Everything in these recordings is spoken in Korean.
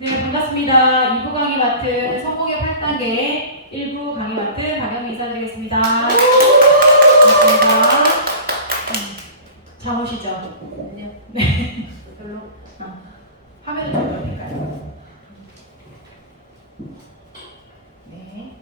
네, 반갑습니다. 2부 강의 맡은 성공의 8단계 1부 강의 맡은 박영미 인사드리겠습니다. 반갑습니다. 잘 오시죠? 네. 별로? 화면을 좀 넓힐까요? 네.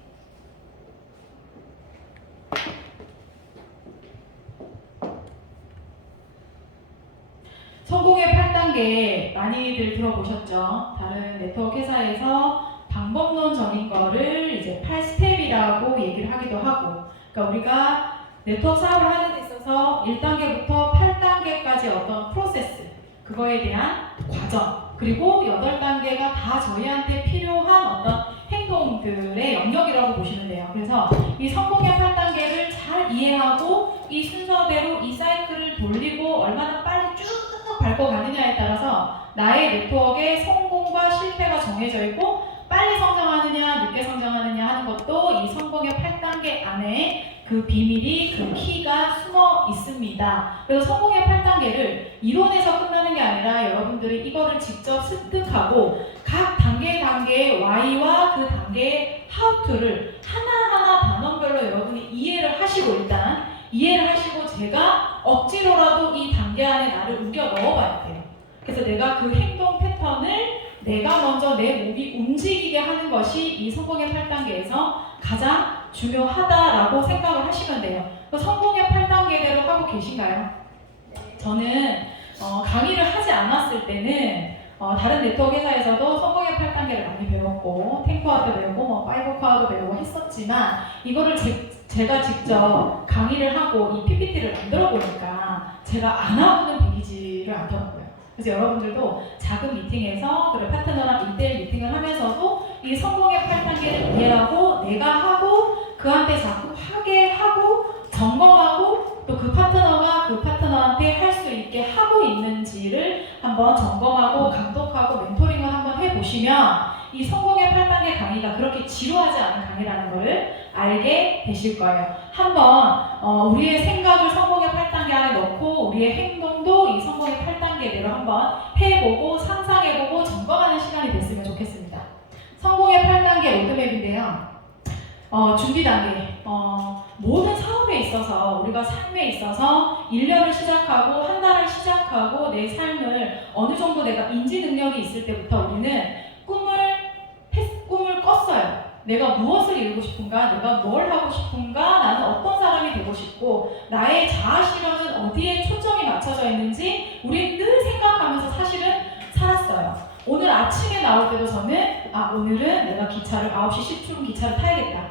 성공의 8단계 많이들 들어보셨죠? 다른 네트워크 회사에서 방법론적인 거를 이제 8스텝이라고 얘기를 하기도 하고, 그러니까 우리가 네트워크 사업을 하는 데 있어서 1단계부터 8단계까지 어떤 프로세스, 그거에 대한 과정, 그리고 8단계가 다 저희한테 필요한 어떤 행동들의 영역이라고 보시면 돼요. 그래서 이 성공의 8단계를 잘 이해하고 이 순서대로 이 사이클을 돌리고 얼마나 빨리 쭉 밟고 가느냐에 따라서 나의 네트워크의 성공과 실패가 정해져 있고, 빨리 성장하느냐 늦게 성장하느냐 하는 것도 이 성공의 8단계 안에 그 비밀이, 그 키가 숨어 있습니다. 그래서 성공의 8단계를 이론에서 끝나는 게 아니라 여러분들이 이거를 직접 습득하고 각 단계의 Y와 그 단계의 How to를 하나하나 단원별로 여러분이 이해를 하시고, 일단 이해를 하시고 제가 억지로라도 이 단계 안에 나를 우겨 넣어봐야 돼요. 그래서 내가 그 행동 패턴을 내가 먼저 내 몸이 움직이게 하는 것이 이 성공의 8단계에서 가장 중요하다라고 생각을 하시면 돼요. 성공의 8단계대로 하고 계신가요? 저는 강의를 하지 않았을 때는 다른 네트워크 회사에서도 성공의 8단계를 많이 배웠고 탱커와도 배우고 파이버커와도 배우고 했었지만, 이거를 제가 직접 강의를 하고 이 PPT를 만들어 보니까 제가 안 하고는 비기지를 않더라고요. 그래서 여러분들도 작은 미팅에서 그리고 파트너랑 1대1 미팅을 하면서도 이 성공의 8단계를 이해하고 내가 하고 그한테 자꾸 하게 하고 점검하고 또 그 파트너가 그 파트너한테 할 수 있게 하고 있는지를 한번 점검하고 감독하고 멘토링을 한번 해보시면 이 성공의 8단계 강의가 그렇게 지루하지 않은 강의라는 것을 알게 되실 거예요. 한번 우리의 생각을 성공의 8단계 안에 넣고 우리의 행동도 이 성공의 8단계대로 한번 해보고 상상해보고 점검하는 시간이 됐으면 좋겠습니다. 성공의 8단계 로드맵인데요. 준비 단계. 모든 사업에 있어서 우리가 삶에 있어서 1년을 시작하고 한 달을 시작하고 내 삶을 어느 정도 내가 인지 능력이 있을 때부터 우리는 꿈을 꿨어요. 내가 무엇을 이루고 싶은가? 내가 뭘 하고 싶은가? 나는 어떤 사람이 되고 싶고 나의 자아 실현은 어디에 초점이 맞춰져 있는지 우리는 늘 생각하면서 사실은 살았어요. 오늘 아침에 나올 때도 저는 오늘은 내가 기차를 9시 10분 기차를 타야겠다.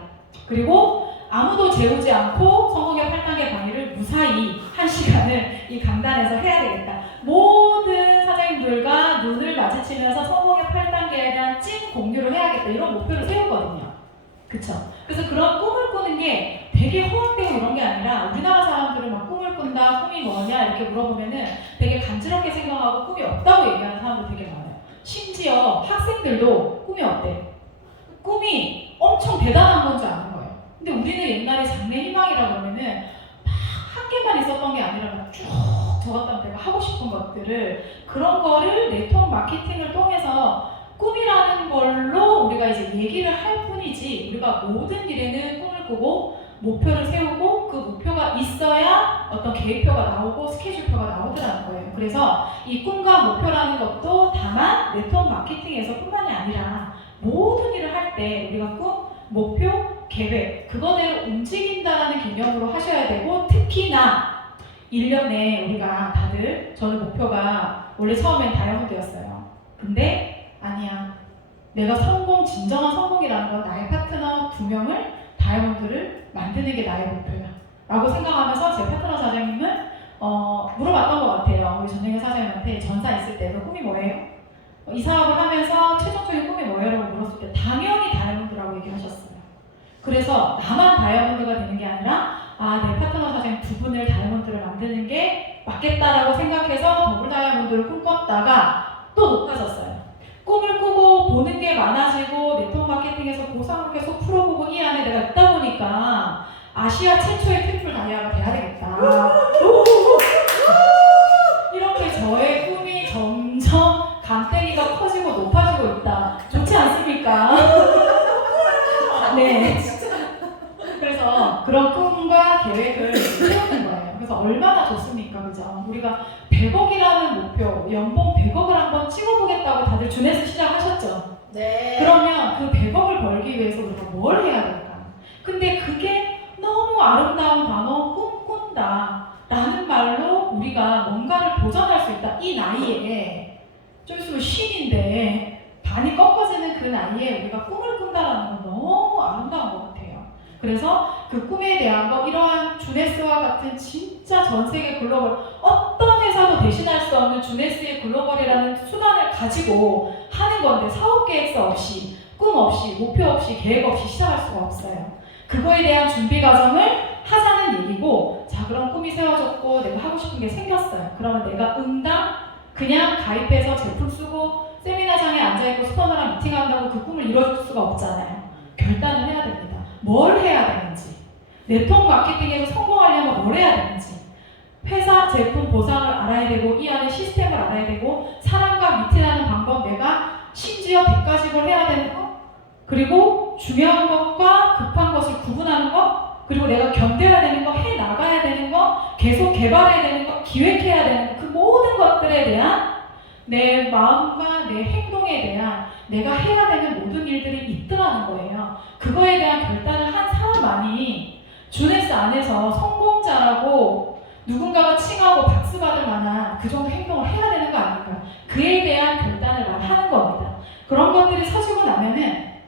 그리고 아무도 재우지 않고 성공의 8단계 강의를 무사히 1시간을 이 강단에서 해야 되겠다. 모든 사장님들과 눈을 마주치면서 성공의 8단계에 대한 찐 공유를 해야겠다. 이런 목표를 세우거든요. 그쵸? 그래서 그런 꿈을 꾸는 게 되게 허황되고 이런 게 아니라, 우리나라 사람들은 막 꿈을 꾼다, 꿈이 뭐냐 이렇게 물어보면은 되게 간지럽게 생각하고 꿈이 없다고 얘기하는 사람들 되게 많아요. 심지어 학생들도 꿈이 없대. 꿈이 엄청 대단한 건 줄 아는 거예요. 근데 우리는 옛날에 장래 희망이라 그러면은 막 한 개만 있었던 게 아니라 막 쭉 적었던 내가 하고 싶은 것들을, 그런 거를 네트워크 마케팅을 통해서 꿈이라는 걸로 우리가 이제 얘기를 할 뿐이지, 우리가 모든 일에는 꿈을 꾸고 목표를 세우고 그 목표가 있어야 어떤 계획표가 나오고 스케줄표가 나오더라는 거예요. 그래서 이 꿈과 목표라는 것도 다만 네트워크 마케팅에서 뿐만이 아니라 모든 일을 할 때 우리가 꿈, 목표, 계획 그거대로 움직인다라는 개념으로 하셔야 되고, 특히나 1년 내에 우리가 다들, 저는 목표가 원래 처음엔 다이아몬드였어요. 근데 아니야, 내가 진정한 성공이라는 건 나의 파트너 2명을 다이아몬드를 만드는 게 나의 목표야 라고 생각하면서 제 파트너 사장님은 물어봤던 것 같아요. 우리 전영희 사장님한테 전사 있을 때 너 꿈이 뭐예요? 이 사업을 하면서 최종적인 꿈이 뭐예요? 라고 물었을 때 당연히 다이아몬드라고 얘기하셨어요. 그래서 나만 다이아몬드가 되는 게 아니라 내 파트너 사장님 2분을 다이아몬드를 만드는 게 맞겠다라고 생각해서 더블 다이아몬드를 꿈꿨다가 또 높아졌어요. 꿈을 꾸고 보는 게 많아지고 네트워크 마케팅에서 보상을 계속 풀어보고 이 안에 내가 있다 보니까 아시아 최초의 트리플 다이아가 돼야 되겠다. 이렇게 저의 꿈이 점점 감대기가 커지고 높아지고 있다. 100억이라는 목표, 연봉 100억을 한번 찍어보겠다고 다들 주네스 시작하셨죠? 네. 그러면 그 100억을 벌기 위해서 우리가 뭘 해야 될까? 근데 그게 너무 아름다운 단어 꿈꾼다 라는 말로 우리가 뭔가를 도전할 수 있다. 이 나이에 좀 있으면 쉰인데 반이 꺾어지는 그 나이에 우리가 꿈을 꾼다라는 건 너무 아름다운 것 같아요. 그래서 그 꿈에 대한 거, 이러한 주네스와 같은 진짜 전 세계 글로벌, 어떤 회사도 대신할 수 없는 주네스의 글로벌이라는 수단을 가지고 하는 건데, 사업 계획서 없이, 꿈 없이, 목표 없이, 계획 없이 시작할 수가 없어요. 그거에 대한 준비 과정을 하자는 얘기고, 자, 그럼 꿈이 세워졌고 내가 하고 싶은 게 생겼어요. 그러면 내가 응당 그냥 가입해서 제품 쓰고 세미나장에 앉아있고 스포너랑 미팅한다고 그 꿈을 이뤄줄 수가 없잖아요. 결단을 해야 됩니다. 뭘 해야 되는지, 네트워크 마케팅에서 성공하려면 뭘 해야 되는지, 회사 제품 보상을 알아야 되고, 이 안에 시스템을 알아야 되고, 사람과 미팅하는 방법, 내가 심지어 100가지를 해야 되는 거, 그리고 중요한 것과 급한 것을 구분하는 거, 그리고 내가 견뎌야 되는 거, 해 나가야 되는 거, 계속 개발해야 되는 거, 기획해야 되는 거, 그 모든 것들에 대한 내 마음과 내 행동에 대한 내가 해야 되는 모든 일들이 있더라는 거예요. 그거에 대한 결단을 한 사람만이 주네스 안에서 성공자라고 누군가가 칭하고 박수 받을 만한 그 정도 행동을 해야 되는 거 아닌가. 그에 대한 결단을 하는 겁니다. 그런 것들이 서지고 나면은,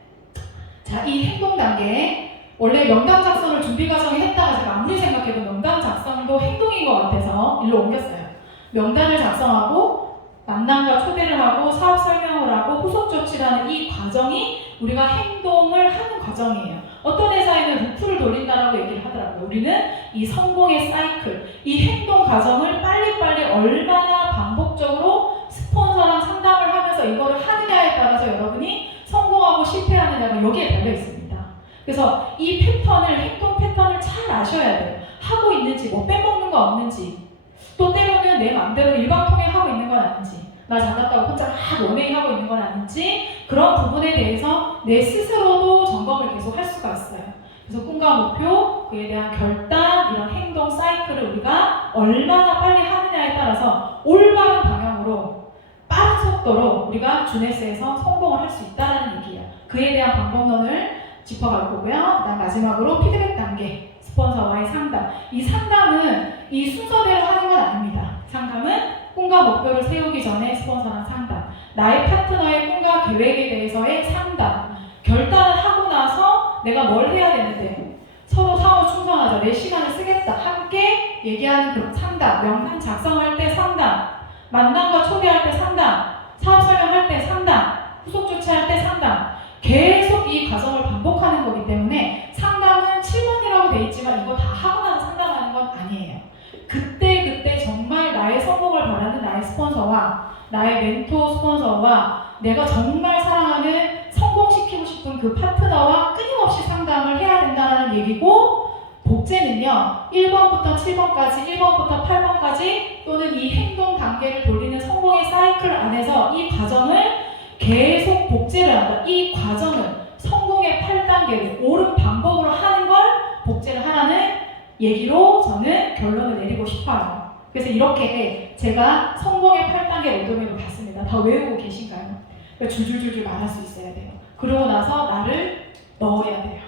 자, 이 행동 단계에 원래 명단 작성을 준비 과정에 했다가 제가 아무리 생각해도 명단 작성도 행동인 것 같아서 일로 옮겼어요. 명단을 작성하고 만남과 초대를 하고 사업 설명을 하고 후속 조치라는 이 과정이 우리가 행동을 하는 과정이에요. 어떤 회사에는 루프를 돌린다라고 얘기를 하더라고요. 우리는 이 성공의 사이클, 이 행동 과정을 빨리빨리 얼마나 반복적으로 스폰서랑 상담을 하면서 이거를 하느냐에 따라서 여러분이 성공하고 실패하느냐가 여기에 달려 있습니다. 그래서 이 패턴을, 행동 패턴을 잘 아셔야 돼요. 하고 있는지, 뭐 빼먹는 거 없는지, 또 때로는 내 마음대로 일방통행하고 있는 건 아닌지, 나 잘났다고 혼자 막 원웨이하고 있는 건 아닌지, 그런 부분에 대해서 내 스스로도 점검을 계속 할 수가 있어요. 그래서 꿈과 목표, 그에 대한 결단, 이런 행동 사이클을 우리가 얼마나 빨리 하느냐에 따라서 올바른 방향으로, 빠른 속도로 우리가 주네스에서 성공을 할 수 있다는 얘기예요. 그에 대한 방법론을 짚어갈 거고요. 그다음 마지막으로 피드백 단계, 스폰서와의 상담. 이 상담은 이 순서대로 하는 건 아닙니다. 상담은 꿈과 목표를 세우기 전에 스폰서랑 상담, 나의 파트너의 꿈과 계획에 대해서의 상담, 결단을 하고 나서 내가 뭘 해야 되는데 서로 상호 충성하자, 내 시간을 쓰겠다, 함께 얘기하는 그런 상담, 명단 작성할 때 상담, 만남과 초대할 때 상담, 사업 설명할 때 상담, 후속 조치할 때 상담, 계속 이 과정을 반복하는 거기 때문에 상담은 7번이라고 돼 있지만 이거 다 하고 나서 상담하는 건 아니에요. 그때 정말 나의 성공을 바라는 나의 스폰서와 나의 멘토 스폰서와 내가 정말 사랑하는, 성공시키고 싶은 그 파트너와 끊임없이 상담을 해야 된다는 얘기고, 복제는요 1번부터 7번까지, 1번부터 8번까지 또는 이 행동 단계를 돌리는 성공의 사이클 안에서 이 과정을 계속 복제를 한다. 이 과정을, 성공의 8단계를 옳은 방법으로 하는 걸 복제를 하라는 얘기로 저는 결론을 내리고 싶어요. 그래서 이렇게 제가 성공의 8단계 로드맵을 봤습니다. 다 외우고 계신가요? 줄줄줄줄 말할 수 있어야 돼요. 그러고 나서 나를 넣어야 돼요.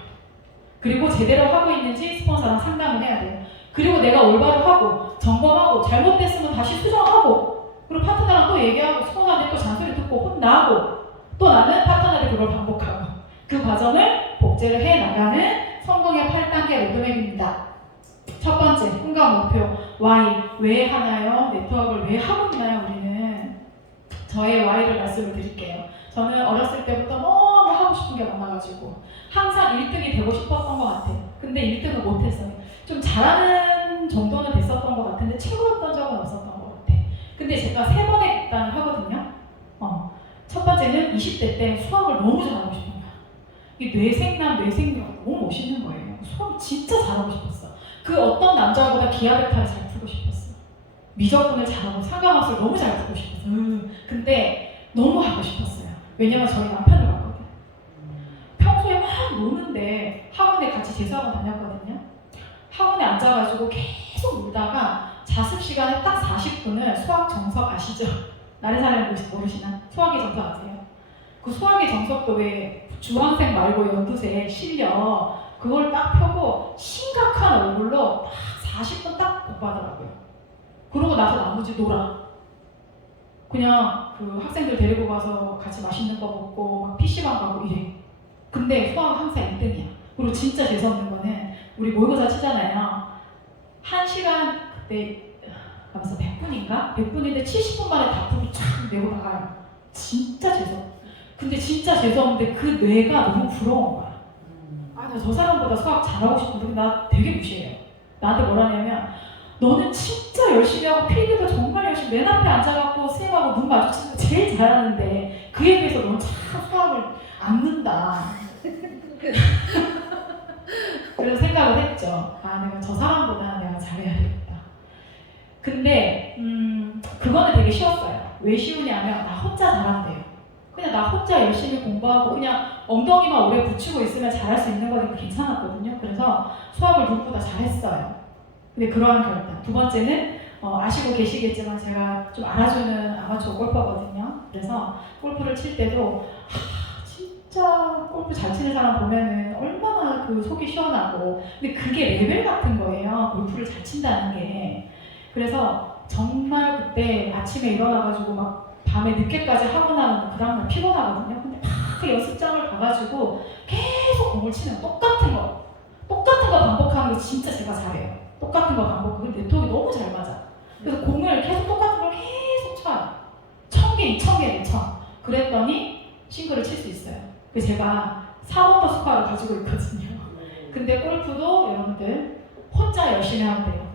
그리고 제대로 하고 있는지 스폰서랑 상담을 해야 돼요. 그리고 내가 올바로 하고 점검하고 잘못됐으면 다시 수정하고, 그리고 파트너랑 또 얘기하고 스폰서한테 또 잔소리 듣고 혼나고, 또 나는 파트너한테 그걸 반복하고, 그 과정을 복제를 해나가는 성공의 8단계 로드맵입니다. 첫 번째, 꿈과 목표, why, 왜 하나요? 네트워크를 왜 하고 있나요? 우리는 저의 why를 말씀을 드릴게요. 저는 어렸을 때부터 너무 하고 싶은 게 많아가지고 항상 1등이 되고 싶었던 것 같아요. 근데 1등을 못했어요. 좀 잘하는 정도는 됐었던 것 같은데 최고였던 적은 없었던 것 같아. 근데 제가 3번의 결단을 하거든요. 첫 번째는 20대 때 수학을 너무 잘하고 싶은 거야. 이 뇌생남, 뇌생력 너무 멋있는 거예요. 수학을 진짜 잘하고 싶었어. 그 어떤 남자보다 기하백타를 잘 풀고 싶었어. 미적분을 잘하고 상가함수를 너무 잘 풀고 싶었어. 근데 너무 하고 싶었어요. 왜냐면 저희 남편을 봤거든. 평소에 막 노는데 학원에 같이 재수학원 다녔거든요. 학원에 앉아가지고 계속 놀다가 자습 시간에 딱 40분을 수학 정석 아시죠? 나래 사람 모르시나? 수학의 정석 아세요? 그 수학의 정석도 왜 주황색 말고 연두색 실려 그걸 딱 펴고 심각한 얼굴로 딱 40분 딱 공부하더라고요. 그러고 나서 나머지 놀아. 그냥 그 학생들 데리고 가서 같이 맛있는 거 먹고 막 PC방 가고 이래. 근데 수학 항상 1등이야. 그리고 진짜 재수없는 거는 우리 모의고사 치잖아요. 1시간 그때 가면서 100분인가? 100분인데 70분 만에 답을 쫙 내고 나가요. 진짜 재수없어. 근데 진짜 재수없는데 그 뇌가 너무 부러운 거야. 아, 나 저 사람보다 수학 잘하고 싶은데 나 되게 무시해요. 나한테 뭐라냐면 너는 진짜 열심히 하고 필기도 정말 열심히 맨 앞에 앉아갖고 선생님하고 눈 마주치는 거 제일 잘하는데 그에 비해서 너는 참 수학을 안 는다. 그래서 생각을 했죠. 아, 내가 저 사람보다 내가 잘해야 되겠다. 근데 그거는 되게 쉬웠어요. 왜 쉬우냐면 나 혼자 잘한대요. 그냥 나 혼자 열심히 공부하고 그냥 엉덩이만 오래 붙이고 있으면 잘할 수 있는 거니까 괜찮았거든요. 그래서 수학을 누구보다 잘했어요. 근데 그러한 결단. 두 번째는 아시고 계시겠지만 제가 좀 알아주는 아마추어 골퍼거든요. 그래서 골프를 칠 때도 진짜 골프 잘 치는 사람 보면은 얼마나 그 속이 시원하고 근데 그게 레벨 같은 거예요. 골프를 잘 친다는 게. 그래서 정말 그때 아침에 일어나가지고 막 밤에 늦게까지 하고 나면 그 다음날 피곤하거든요. 근데 막 연습장을 가가지고 계속 공을 치는 똑같은 거 반복하는 거 진짜 제가 잘해요. 똑같은 거 반복하고 네트워크 너무 잘 맞아. 그래서 공을 계속 똑같은 걸 계속 쳐요. 1000개, 2000개, 2000. 그랬더니 싱글을 칠 수 있어요. 그래서 제가 4번터 스코어를 가지고 있거든요. 근데 골프도 여러분들 혼자 열심히 하면 돼요.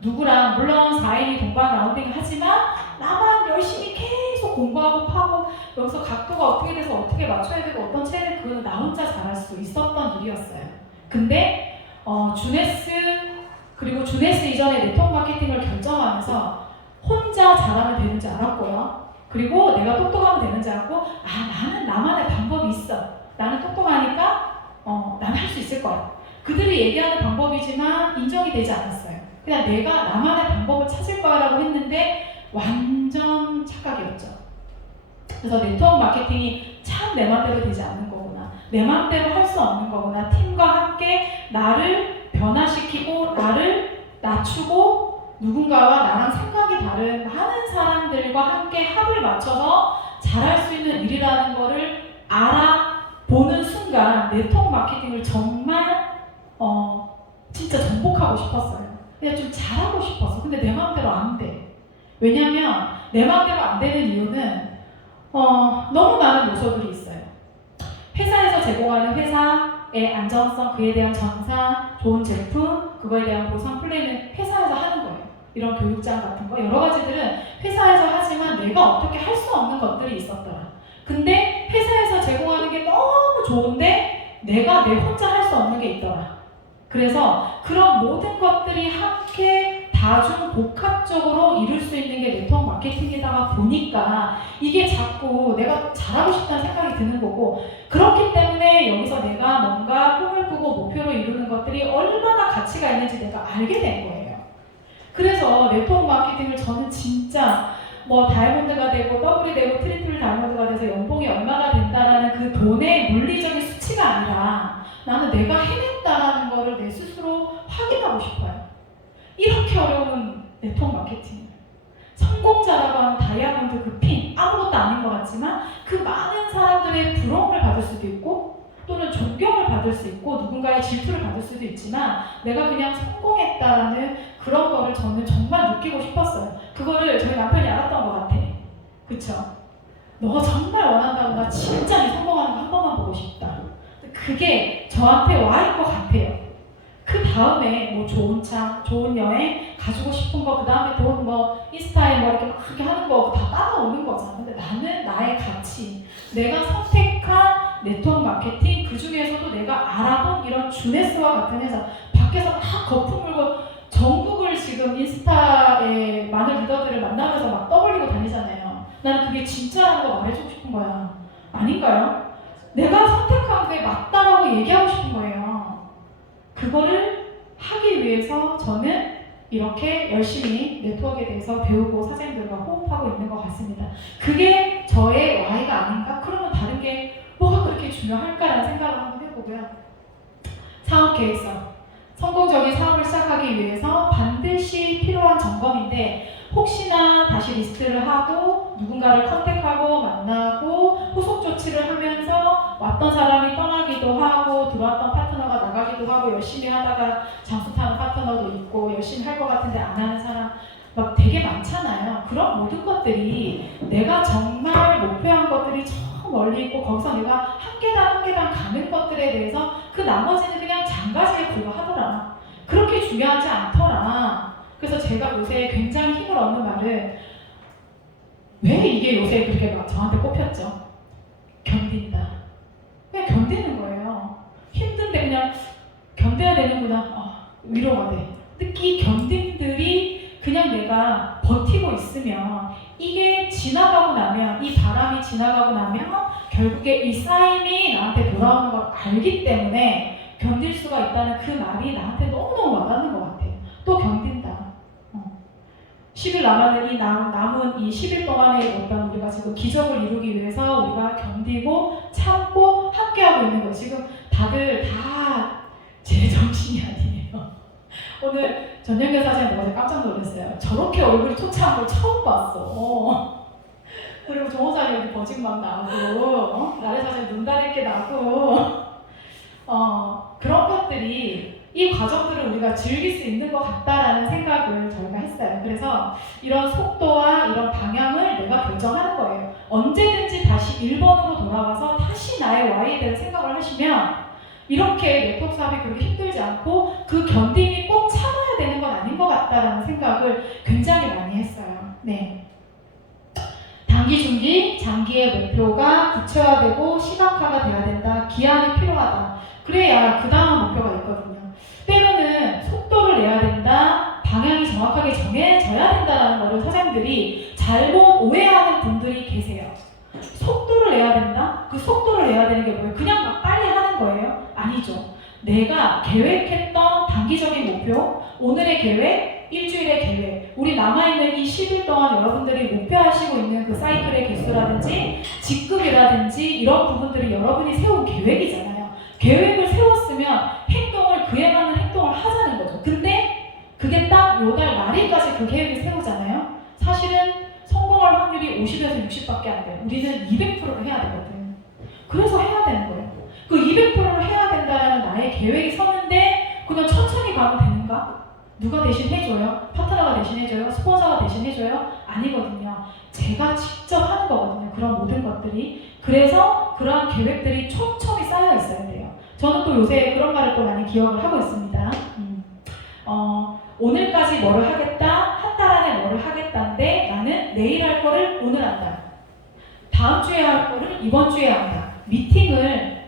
누구랑 물론 4인이 동반 라운딩 하지만 나만 열심히 계속 공부하고 파고 여기서 각도가 어떻게 돼서 어떻게 맞춰야 되고 어떤 체를 그거는 나 혼자 잘할 수 있었던 일이었어요. 근데 주네스 그리고 주네스 이전에 네트워크 마케팅을 결정하면서 혼자 잘하면 되는지 알았고요. 그리고 내가 똑똑하면 되는지 알고 나는 나만의 방법이 있어. 나는 똑똑하니까 나는 할 수 있을 거야. 그들이 얘기하는 방법이지만 인정이 되지 않았어요. 그냥 내가 나만의 방법을 찾을 거라고 했는데 완전 착각이었죠. 그래서 네트워크 마케팅이 참 내 맘대로 되지 않는 거구나. 내 맘대로 할 수 없는 거구나. 팀과 함께 나를 변화시키고 나를 낮추고 누군가와 나랑 생각이 다른 많은 사람들과 함께 합을 맞춰서 잘할 수 있는 일이라는 거를 알아보는 순간 네트워크 마케팅을 정말 진짜 정복하고 싶었어요. 그냥 좀 잘하고 싶었어. 근데 내 마음대로 안 돼. 왜냐면 내 마음대로 안 되는 이유는 너무 많은 요소들이 있어요. 회사에서 제공하는 회사의 안정성, 그에 대한 정상, 좋은 제품, 그거에 대한 보상 플랜은 회사에서 하는 거예요. 이런 교육장 같은 거 여러 가지들은 회사에서 하지만 내가 어떻게 할 수 없는 것들이 있었더라. 근데 회사에서 제공하는 게 너무 좋은데 내가 내 혼자 할 수 없는 게 있더라. 그래서 그런 모든 것들이 함께 다중 복합적으로 이룰 수 있는 게 네트워크 마케팅이다가 보니까 이게 자꾸 내가 잘하고 싶다는 생각이 드는 거고 그렇기 때문에 여기서 내가 뭔가 꿈을 꾸고 목표를 이루는 것들이 얼마나 가치가 있는지 내가 알게 된 거예요. 그래서 네트워크 마케팅을 저는 진짜 뭐 다이아몬드가 되고 더블이 되고 트리플 다이아몬드가 돼서 연봉이 얼마가 된다라는 그 돈의 물리적인 수치가 아니라 나는 내가 해냈다라는 거를 내 스스로 확인하고 싶어요. 이렇게 어려운 네트워크 마케팅. 성공자라고 하는 다이아몬드 그 핀, 아무것도 아닌 것 같지만 그 많은 사람들의 부러움을 받을 수도 있고 또는 존경을 받을 수 있고 누군가의 질투를 받을 수도 있지만 내가 그냥 성공했다라는 그런 거를 저는 정말 느끼고 싶었어요. 그거를 저희 남편이 알았던 것 같아. 그쵸? 너가 정말 원한다고 나 진짜 네 성공하는 거 한 번만 보고 싶다. 그게 저한테 와인 것 같아요. 그 다음에 뭐 좋은 차, 좋은 여행, 가지고 싶은 거, 그 다음에 돈 뭐 인스타에 뭐 이렇게 막 그렇게 하는 거 다 따라오는 거잖아. 근데 나는 나의 가치, 내가 선택한 네트워크 마케팅, 그 중에서도 내가 알아본 이런 주네스와 같은 회사, 밖에서 막 거품 물고 전국을 지금 인스타에 많은 리더들을 만나면서 막 떠벌리고 다니잖아요. 나는 그게 진짜라는 거 말해주고 싶은 거야. 아닌가요? 내가 선택한 게 맞다라고 얘기하고 싶은 거예요. 그거를 하기 위해서 저는 이렇게 열심히 네트워크에 대해서 배우고 사장님들과 호흡하고 있는 것 같습니다. 그게 저의 Y가 아닌가? 그러면 다른 게 뭐가 그렇게 중요할까라는 생각을 한번 해보고요. 사업 계획서. 성공적인 사업을 시작하기 위해서 반드시 필요한 점검인데 혹시나 다시 리스트를 하고 누군가를 컨택하고 만나고 후속 조치를 하면서 왔던 사람이 떠나기도 하고 들어왔던 파트너가 나가기도 하고 열심히 하다가 장수 타는 파트너도 있고 열심히 할 것 같은데 안 하는 사람 막 되게 많잖아요. 그런 모든 것들이 내가 정말 목표한 것들이 저 멀리 있고 거기서 내가 한 계단 한 계단 가는 것들에 대해서 그 나머지는 그냥 장가지에 불과하더라. 그렇게 중요하지 않더라. 그래서 제가 요새 굉장히 힘을 얻는 말은 왜 이게 요새 그렇게 막 저한테 꼽혔죠? 견딘다. 그냥 견디는 거예요. 힘든데 그냥 견뎌야 되는구나. 위로가 돼. 특히 견딘들이 그냥 내가 버티고 있으면 이게 지나가고 나면 이 바람이 지나가고 나면 결국에 이 쌓임이 나한테 돌아오는 걸 알기 때문에 견딜 수가 있다는 그 말이 나한테 너무너무 와닿는 것 같아요. 또 견딘다. 10일 남은 남은 이 10일 동안의 어떤 우리가 지금 기적을 이루기 위해서 우리가 견디고 참고 함께하고 있는 거예요. 지금 다들 다 제 정신이 아니에요. 오늘 전영길 사장님 보고 깜짝 놀랐어요. 저렇게 얼굴이 초췌한 걸 처음 봤어. 그리고 정호사님 여기 버직막 나오고 나래 사장님 눈 다리게 나고 그런 것들이 이 과정들을 우리가 즐길 수 있는 것 같다라는 생각을 저희가 했어요. 그래서 이런 속도와 이런 방향을 내가 결정하는 거예요. 언제든지 다시 1번으로 돌아와서 다시 나의 Y에 대한 생각을 하시면 이렇게 네트워크 사업이 그렇게 힘들지 않고 그 견딤이 꼭 참아야 되는 건 아닌 것 같다라는 생각을 굉장히 많이 했어요. 네. 단기, 중기, 장기의 목표가 구체화되고 시각화가 돼야 된다. 기한이 필요하다. 그래야 그 다음 목표가 있거든요. 때로는 속도를 내야 된다. 방향이 정확하게 정해져야 된다는 것을 사장님들이 잘못 오해하는 분들이 계세요. 속도를 내야 된다? 그 속도를 내야 되는 게 뭐예요? 그냥 막 빨리 하는 거예요? 아니죠. 내가 계획했던 단기적인 목표, 오늘의 계획, 일주일의 계획, 우리 남아있는 이 10일 동안 여러분들이 목표하시고 있는 그 사이클의 개수라든지 직급이라든지 이런 부분들이 여러분이 세운 계획이잖아요. 계획을 세웠으면 행동을 그에 맞는 행동을 하자는 거죠. 근데 그게 딱 요달 말일까지 그 계획을 세우잖아요. 사실은 성공할 확률이 50에서 60밖에 안 돼요. 우리는 200%를 해야 되거든. 그래서 해야 되는 거예요. 그 200%를 해야 된다는 나의 계획이 섰는데 그냥 천천히 가면 되는가? 누가 대신 해줘요? 파트너가 대신 해줘요? 스폰서가 대신 해줘요? 아니거든요. 제가 직접 하는 거거든요. 그런 모든 것들이. 그래서 그러한 계획들이 촘촘히 쌓여 있어야 돼요. 저는 또 요새 그런 말을 또 많이 기억을 하고 있습니다. 오늘까지 뭐를 하겠다, 한 달 안에 뭐를 하겠다인데 나는 내일 할 거를 오늘 한다. 다음 주에 할 거를 이번 주에 한다.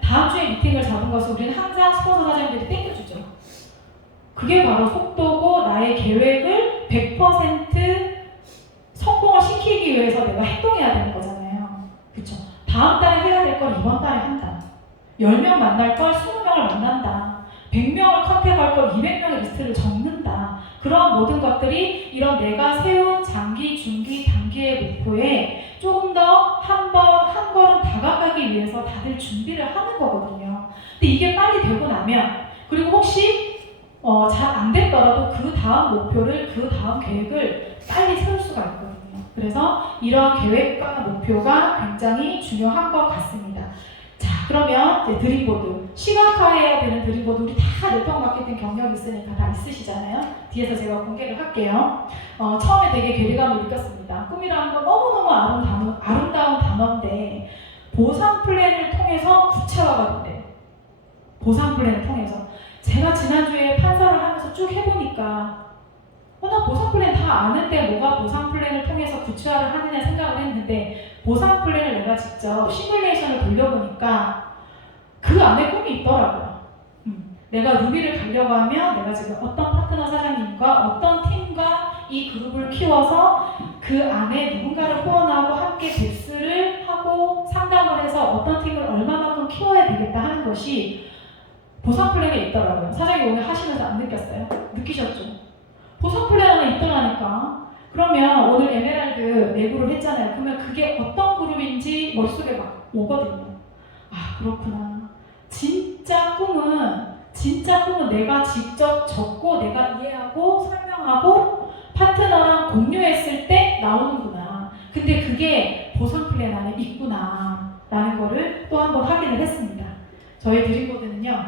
다음 주에 미팅을 잡은 것을 우리는 항상 스폰서 사장님들이 땡겨주죠. 그게 바로 속도고 나의 계획을 100% 성공을 시키기 위해서 내가 행동해야 되는 거잖아요. 그렇죠? 다음 달에 해야 될 걸 이번 달에 한다. 10명 만날 걸 20명을 만난다. 100명을 컨택할 걸 200명의 리스트를 적는다. 그런 모든 것들이 이런 내가 세운 장기, 중기, 단기의 목표에 조금 더 한 걸음 다가가기 위해서 다들 준비를 하는 거거든요. 근데 이게 빨리 되고 나면 그리고 혹시 잘 안 됐더라도 그 다음 목표를, 그 다음 계획을 빨리 세울 수가 있거든요. 그래서 이런 계획과 목표가 굉장히 중요한 것 같습니다. 자, 그러면 이제 드림보드. 시각화해야 되는 드림보드. 우리 다 네트워크 마케팅 경력이 있으니까 다 있으시잖아요. 뒤에서 제가 공개를 할게요. 처음에 되게 괴리감을 느꼈습니다. 꿈이라는 건 너무너무 아름다운 단어인데 보상 플랜을 통해서 구체화가 된대. 보상 플랜을 통해서. 제가 지난주에 판사를 하면서 쭉 해보니까 나 보상 플랜 다 아는데 뭐가 보상 플랜을 통해서 구체화를 하느냐 생각을 했는데 보상 플랜을 내가 직접 시뮬레이션을 돌려보니까 그 안에 꿈이 있더라고요. 내가 루비를 가려고 하면 내가 지금 어떤 파트너 사장님과 어떤 팀과 이 그룹을 키워서 그 안에 누군가를 후원하고 함께 뎁스를 하고 상담을 해서 어떤 팀을 얼마만큼 키워야 되겠다 하는 것이 보상 플랜에 있더라고요. 사장님 오늘 하시면서 안 느꼈어요? 느끼셨죠? 보상 플래너는 있더라니까. 그러면 오늘 에메랄드 내부를 했잖아요. 그러면 그게 어떤 그룹인지 머릿속에 막 오거든요. 아, 그렇구나. 진짜 꿈은 내가 직접 적고 내가 이해하고 설명하고 파트너랑 공유했을 때 나오는구나. 근데 그게 보상 플랜 안에 있구나 라는 거를 또 한 번 확인을 했습니다. 저희 드림보드는요,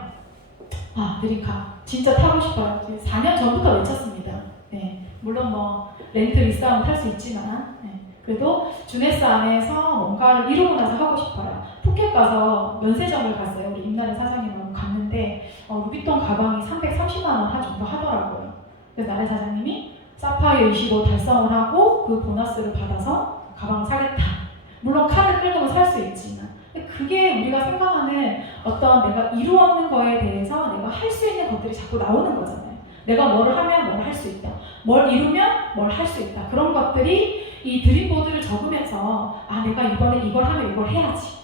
드림카 진짜 타고 싶어요. 4년 전부터 외쳤습니다. 네, 물론 뭐 렌트 리스하면 탈 수 있지만, 네, 그래도 주네스 안에서 뭔가를 이루고 나서 하고 싶어요. 푸켓 가서 면세점을 갔어요. 우리 임나래 사장님하고 갔는데 루비통 가방이 330만 원 정도 하더라고요. 그래서 나래 사장님이 사파이어 25 달성을 하고 그 보너스를 받아서 가방을 사겠다. 물론 카드 끌고는 살 수 있지만, 그게 우리가 생각하는 어떤 내가 이루었는 거에 대해서 내가 할 수 있는 것들이 자꾸 나오는 거잖아요. 내가 뭘 하면 뭘 할 수 있다. 뭘 이루면 뭘 할 수 있다. 그런 것들이 이 드림보드를 적으면서 내가 이번에 이걸 하면 이걸 해야지.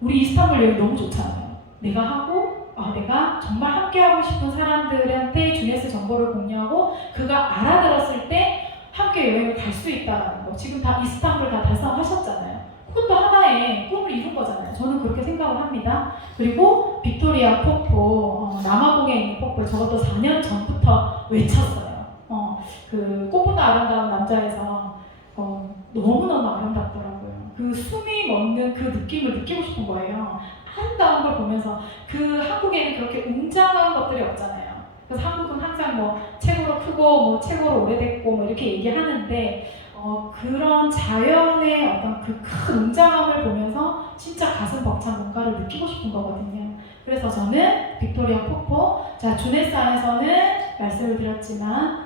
우리 이스탄불 여행 너무 좋잖아요. 내가 하고 내가 정말 함께하고 싶은 사람들한테 주네스 정보를 공유하고 그가 알아들었을 때 함께 여행을 갈 수 있다는 거. 지금 다 이스탄불 다 달성하셨잖아요. 그것도 하나의 꿈을 이룬 거잖아요. 저는 그렇게 생각을 합니다. 그리고 빅토리아 폭포, 남아공에 있는 폭포, 저것도 4년 전부터 외쳤어요. 그 꽃보다 아름다운 남자에서 너무너무 아름답더라고요. 그 숨이 멎는 그 느낌을 느끼고 싶은 거예요. 아름다운 걸 보면서. 그 한국에는 그렇게 웅장한 것들이 없잖아요. 그래서 한국은 항상 뭐 최고로 크고 뭐 최고로 오래됐고 뭐 이렇게 얘기하는데 그런 자연의 어떤 그 큰 웅장함을 보면서 진짜 가슴 벅찬 뭔가를 느끼고 싶은 거거든요. 그래서 저는 빅토리아 폭포, 자 주네스 안에서는 말씀을 드렸지만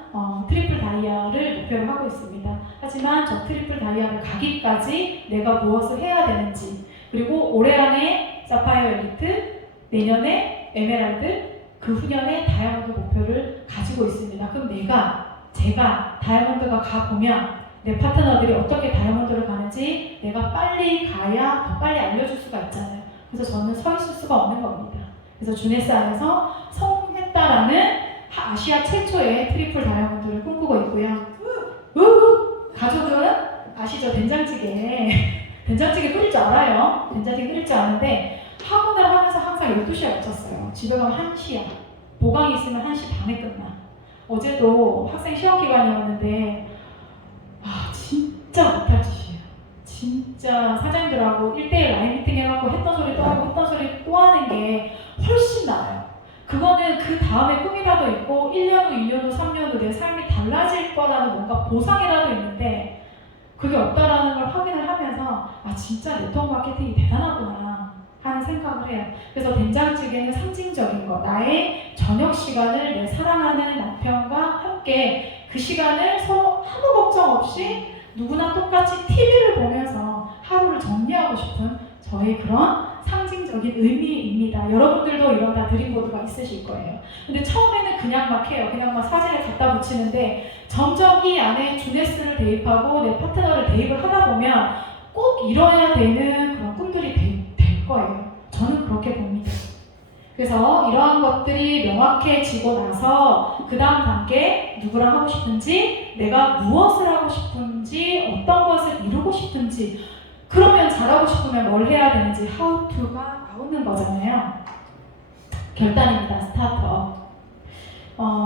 트리플 다이아를 목표로 하고 있습니다. 하지만 저 트리플 다이아를 가기까지 내가 무엇을 해야 되는지, 그리고 올해 안에 사파이어 엘리트, 내년에 에메랄드, 그 후년에 다이아몬드 목표를 가지고 있습니다. 그럼 제가 다이아몬드가 가보면 내 파트너들이 어떻게 다이아몬드를 가는지 내가 빨리 가야 더 빨리 알려줄 수가 있잖아요. 그래서 저는 서 있을 수가 없는 겁니다. 그래서 주네스 안에서 성공했다라는 아시아 최초의 트리플 다이아몬드를 꿈꾸고 있고요. 가족은 아시죠? 된장찌개 끓일 줄 알아요. 된장찌개 끓일 줄 아는데 학원을 하면서 항상 12시에 마쳤어요. 집에 가면 1시야. 보강이 있으면 1시 반에 끝나. 어제도 학생 시험 기간이었는데 진짜 못할 짓이에요. 진짜 사장님들하고 1대1 라인 미팅 해갖고 했던 소리 또 하고 했던 소리 또 하는 게 훨씬 나아요. 그거는 그 다음에 꿈이라도 있고 1년 후, 2년 후, 3년 후 내 삶이 달라질 거라는 뭔가 보상이라도 있는데 그게 없다라는 걸 확인을 하면서 진짜 네트워크 마케팅이 대단하구나 하는 생각을 해요. 그래서 된장찌개는 상징적인 거, 나의 저녁 시간을 내 사랑하는 남편과 함께 그 시간을 서로 아무 걱정 없이 누구나 똑같이 TV를 보면서 하루를 정리하고 싶은 저의 그런 상징적인 의미입니다. 여러분들도 이런 다 드림보드가 있으실 거예요. 근데 처음에는 그냥 막 해요. 그냥 막 사진을 갖다 붙이는데 점점 이 안에 주네스를 대입하고 내 파트너를 대입을 하다 보면 꼭 이뤄야 되는 그런 꿈들이 될 거예요. 저는 그렇게 봅니다. 그래서 이러한 것들이 명확해지고 나서 그 다음 단계 누구랑 하고 싶은지, 내가 무엇을 하고 싶은지, 어떤 것을 이루고 싶은지, 그러면 잘하고 싶으면 뭘 해야 되는지 how to가 나오는 거잖아요. 결단입니다. 스타터.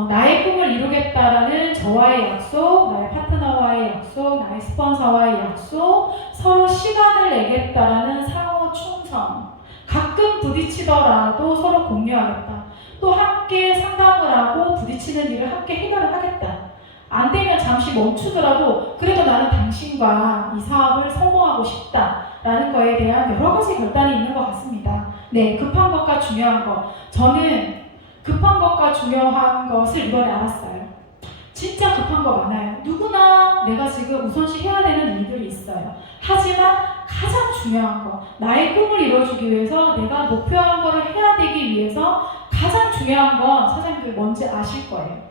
나의 꿈을 이루겠다라는 저와의 약속, 나의 파트너와의 약속, 나의 스폰서와의 약속, 서로 시간을 내겠다라는 상호 충성. 가끔 부딪히더라도 서로 공유하겠다. 또 함께 상담을 하고 부딪히는 일을 함께 해결을 하겠다. 안 되면 잠시 멈추더라도 그래도 나는 당신과 이 사업을 성공하고 싶다라는 거에 대한 여러 가지 결단이 있는 것 같습니다. 네, 급한 것과 중요한 것. 저는 급한 것과 중요한 것을 이번에 알았어요. 진짜 급한 거 많아요. 누구나 내가 지금 우선시 해야 되는 일들이 있어요. 하지만 가장 중요한 거, 나의 꿈을 이뤄주기 위해서 내가 목표한 거를 해야 되기 위해서 가장 중요한 건 사장님들 뭔지 아실 거예요.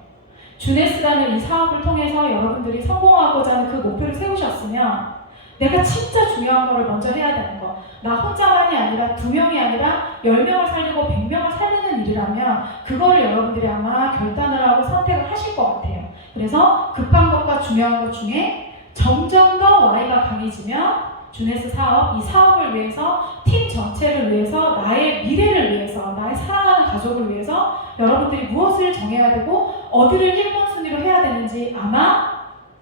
주네스라는 이 사업을 통해서 여러분들이 성공하고자 하는 그 목표를 세우셨으면 내가 진짜 중요한 거를 먼저 해야 되는 거. 나 혼자만이 아니라 2명이 아니라 10명을 살리고 100명을 살리는 일이라면 그거를 여러분들이 아마 결단을 하고 선택을 하실 것 같아요. 그래서 급한 것과 중요한 것 중에 점점 더 Y가 강해지면 주네스 사업, 이 사업을 위해서, 팀 전체를 위해서, 나의 미래를 위해서, 나의 사랑하는 가족을 위해서 여러분들이 무엇을 정해야 되고 어디를 1번 순위로 해야 되는지 아마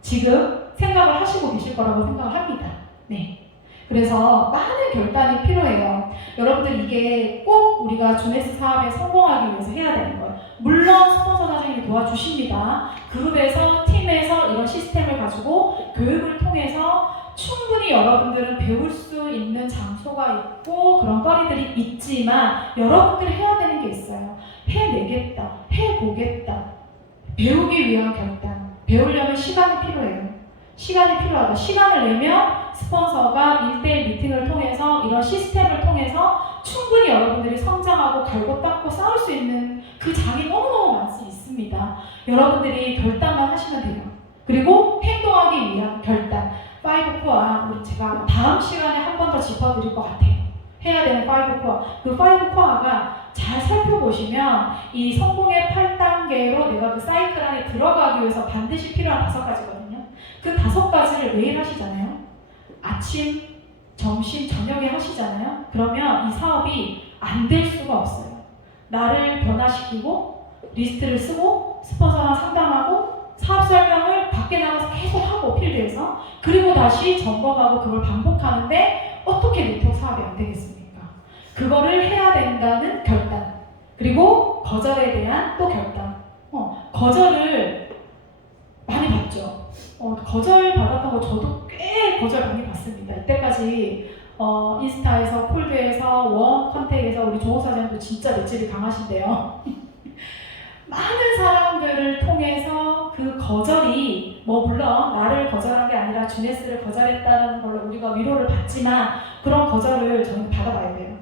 지금 생각을 하시고 계실 거라고 생각을 합니다. 네. 그래서 많은 결단이 필요해요. 여러분들 이게 꼭 우리가 주네스 사업에 성공하기 위해서 해야 되는 거예요. 물론 스폰서 사장님이 도와주십니다. 그룹에서, 팀에서 이런 시스템을 가지고 교육을 통해서 충분히 여러분들은 배울 수 있는 장소가 있고 그런 거리들이 있지만 여러분들이 해야 되는 게 있어요. 해내겠다, 해보겠다, 배우기 위한 결단. 배우려면 시간이 필요해요. 시간이 필요하다. 시간을 내면 스폰서가 1대1 미팅을 통해서 이런 시스템을 통해서 충분히 여러분들이 성장하고 갈고 닦고 싸울 수 있는 그 장이 너무너무 많이 있습니다. 여러분들이 결단만 하시면 돼요. 그리고 행동하기 위한 결단. 5코어, 우리 제가 다음 시간에 한 번 더 짚어드릴 것 같아요. 해야 되는 5코어. 그 5코어가 잘 살펴보시면 이 성공의 8단계로 내가 그 사이클 안에 들어가기 위해서 반드시 필요한 5가지거든요. 그 5가지를 매일 하시잖아요. 아침, 점심, 저녁에 하시잖아요. 그러면 이 사업이 안 될 수가 없어요. 나를 변화시키고 리스트를 쓰고 스폰서랑 상담하고 사업 설명을 밖에 나가서 계속 하고 필드에서 그리고 다시 점검하고 그걸 반복하는데 어떻게 네트워크 사업이 안 되겠습니까? 그거를 해야 된다는 결단. 그리고 거절에 대한 또 결단. 거절을 많이 받죠. 거절 받았던 거 저도 꽤 거절 많이 받습니다. 이때까지 인스타에서, 콜드에서, 원 컨택에서 우리 조호 사장님도 진짜 맷집이 강하신데요. 많은 사람들을 통해서 그 거절이 물론 나를 거절한 게 아니라 주네스를 거절했다는 걸로 우리가 위로를 받지만 그런 거절을 저는 받아봐야 돼요.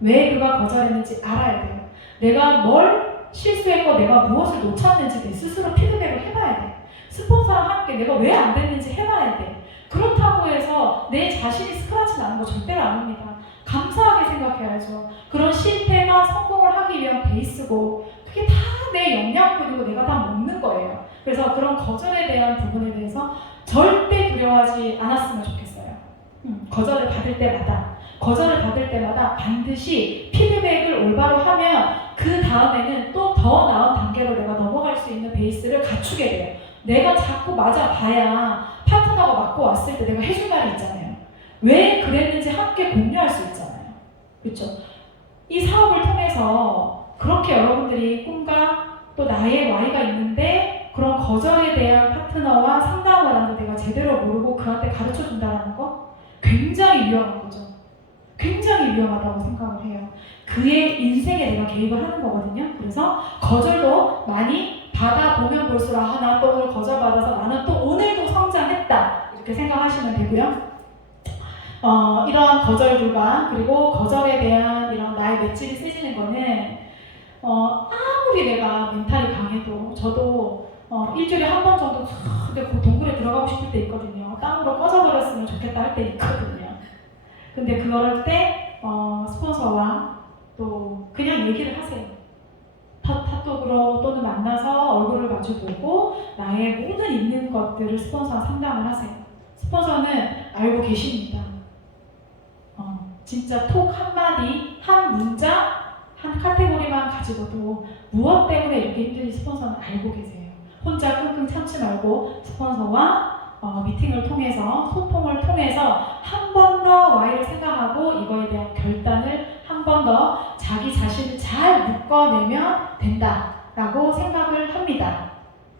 왜 그가 거절했는지 알아야 돼요. 내가 뭘 실수했고 내가 무엇을 놓쳤는지 내 스스로 피드백을 해봐야 돼. 스폰서랑 함께 내가 왜 안 됐는지 해봐야 돼. 그렇다고 해서 내 자신이 스크래치 나는 거 절대로 아닙니다. 감사하게 생각해야죠. 그런 실패가 성공을 하기 위한 베이스고 그게 다 내 영양분이고 내가 다 먹는 거예요. 그래서 그런 거절에 대한 부분에 대해서 절대 두려워하지 않았으면 좋겠어요. 거절을 받을 때마다 반드시 피드백을 올바로 하면 그 다음에는 또 더 나은 단계로 내가 넘어갈 수 있는 베이스를 갖추게 돼요. 내가 자꾸 맞아봐야 파트너가 맞고 왔을 때 내가 해줄 말이 있잖아요. 왜 그랬는지 함께 공유할 수 있잖아요. 그렇죠? 이 사업을 통해서 그렇게 여러분들이 꿈과 또 나의 Y가 있는데 그런 거절에 대한 파트너와 상담을 하는데 내가 제대로 모르고 그한테 가르쳐준다는 거 굉장히 위험한 거죠. 굉장히 위험하다고 생각을 해요. 그의 인생에 내가 개입을 하는 거거든요. 그래서 거절도 많이 받아보면 볼수록 나 또 오늘 거절받아서 나는 또 오늘도 성장했다 이렇게 생각하시면 되고요. 이러한 거절들과 그리고 거절에 대한 이런 나의 맷집이 세지는 거는 아무리 내가 멘탈이 강해도 저도 일주일에 한 번 정도 그 동굴에 들어가고 싶을 때 있거든요. 땅으로 꺼져버렸으면 좋겠다 할 때 있거든요. 근데 그럴 때 스폰서와 또 그냥 얘기를 하세요. 카톡으로 또는 만나서 얼굴을 마주보고 나의 모든 있는 것들을 스폰서와 상담을 하세요. 스폰서는 알고 계십니다. 진짜 톡 한마디, 한 문장, 한 카테고리만 가지고도 무엇 때문에 이렇게 힘든지 스폰서는 알고 계세요. 혼자 끙끙 참지 말고 스폰서와 미팅을 통해서 소통을 통해서 한 번 더 Y를 생각하고 이거에 대한 결단을 한 번 더 자기 자신을 잘 묶어내면 된다라고 생각을 합니다.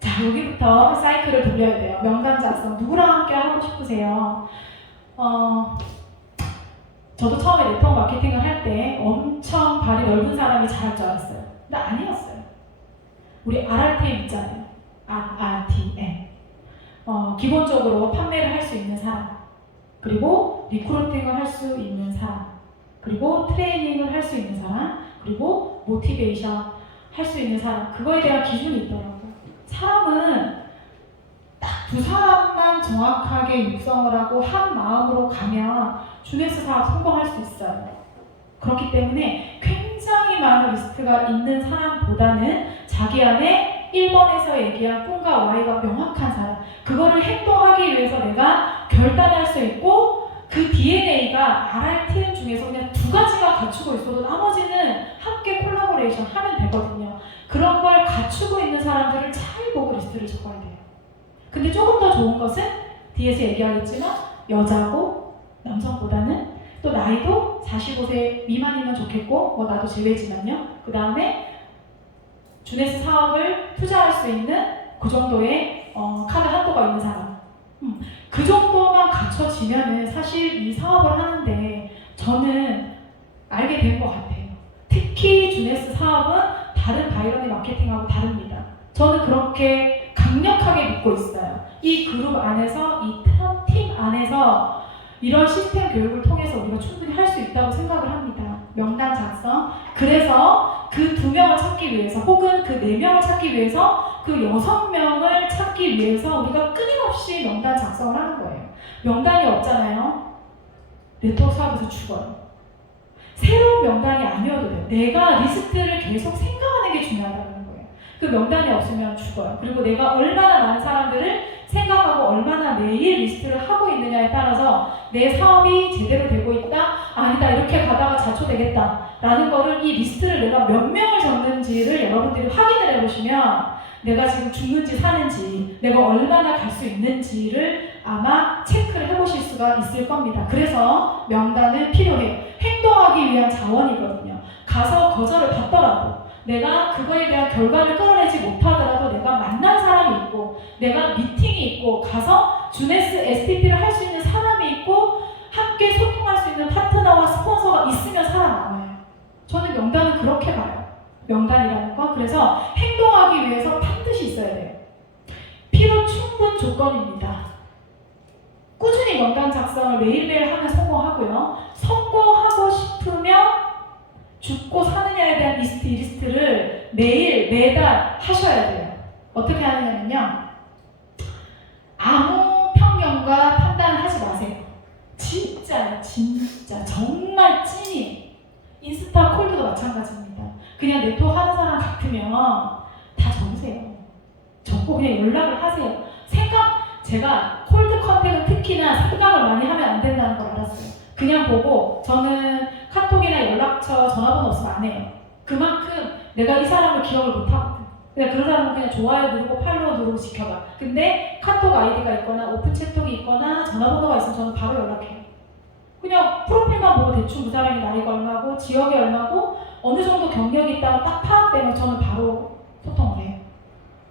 자, 여기부터 사이클을 돌려야 돼요. 명단 작성. 누구랑 함께 하고 싶으세요? 저도 처음에 네트워크 마케팅을 할 때 엄청 발이 넓은 사람이 잘할 줄 알았어요. 근데 아니었어요. 우리 RRTM 있잖아요. RRTM. 기본적으로 판매를 할 수 있는 사람, 그리고 리크루팅을 할 수 있는 사람, 그리고 트레이닝을 할 수 있는 사람, 그리고 모티베이션 할 수 있는 사람, 그거에 대한 기준이 있더라고요. 사람은 딱 두 사람만 정확하게 육성을 하고 한 마음으로 가면 주네스 사업 성공할 수 있어요. 그렇기 때문에 굉장히 많은 리스트가 있는 사람보다는 자기 안에 1번에서 얘기한 꿈과 Y가 명확한 사람, 그거를 행동하기 위해서 내가 결단할 수 있고 그 DNA가 RRTM 중에서 그냥 두 가지가 갖추고 있어도 나머지는 함께 콜라보레이션 하면 되거든요. 그런 걸 갖추고 있는 사람들을 잘 보고 리스트를 적어야 돼요. 근데 조금 더 좋은 것은 뒤에서 얘기하겠지만 여자고 남성보다는 또 나이도 45세 미만이면 좋겠고 뭐 나도 제외지만요. 그 다음에 주네스 사업을 투자할 수 있는 그 정도의 카드 한도가 있는 사람. 그 정도만 갖춰지면은 사실 이 사업을 하는데 저는 알게 된 것 같아요. 특히 주네스 사업은 다른 바이러니 마케팅하고 다릅니다. 저는 그렇게 강력하게 믿고 있어요. 이 그룹 안에서, 이 팀 안에서 이런 시스템 교육을 통해서 우리가 충분히 할 수 있다고 생각을 합니다. 명단 작성. 그래서 그 2명을 찾기 위해서 혹은 그 4명을 찾기 위해서 그 6명을 찾기 위해서 우리가 끊임없이 명단 작성을 하는 거예요. 명단이 없잖아요. 네트워크 사업에서 죽어요. 새로운 명단이 아니어도 돼요. 내가 리스트를 계속 생각하는 게 중요하다는 거예요. 그 명단이 없으면 죽어요. 그리고 내가 얼마나 많은 사람들을 생각하고 얼마나 매일 리스트를 하고 있느냐에 따라서 내 사업이 제대로 되고 있다, 아니다, 이렇게 가다가 자초되겠다 라는 거를 이 리스트를 내가 몇 명을 적는지를 여러분들이 확인을 해보시면 내가 지금 죽는지 사는지, 내가 얼마나 갈 수 있는지를 아마 체크를 해보실 수가 있을 겁니다. 그래서 명단은 필요해요. 행동하기 위한 자원이거든요. 가서 거절을 받더라도 내가 그거에 대한 결과를 끌어내지 못하더라도 내가 만난 사람이 있고 내가 미팅이 있고 가서 주네스 STP를 할 수 있는 사람이 있고 함께 소통할 수 있는 파트너와 스폰서가 있으면 살아남아요. 저는 명단은 그렇게 봐요. 명단이라는 건 그래서 행동하기 위해서 반드시 있어야 돼요. 필요 충분 조건입니다. 꾸준히 명단 작성을 매일매일 하면 성공하고요. 성공하고 싶으면 죽고 사느냐에 대한 리스트를 매일, 매달 하셔야 돼요. 어떻게 하느냐면요. 아무 편견과 판단을 하지 마세요. 진짜 정말 찐이 인스타 콜드도 마찬가지입니다. 그냥 네트워크 하는 사람 같으면 다 적으세요. 적고 그냥 연락을 하세요. 제가 콜드 컨택은 특히나 생각을 많이 하면 안 된다는 걸 알았어요. 그냥 보고 저는 카톡이나 연락처, 전화번호 없으면 안 해요. 그만큼 내가 이 사람을 기억을 못 하거든. 그냥 그런 사람은 그냥 좋아요 누르고 팔로우 누르고 지켜봐. 근데 카톡 아이디가 있거나 오픈 채톡이 있거나 전화번호가 있으면 저는 바로 연락해요. 그냥 프로필만 보고 대충 그 사람이 나이가 얼마고 지역이 얼마고 어느 정도 경력이 있다고 딱 파악되면 저는 바로 소통을 해요.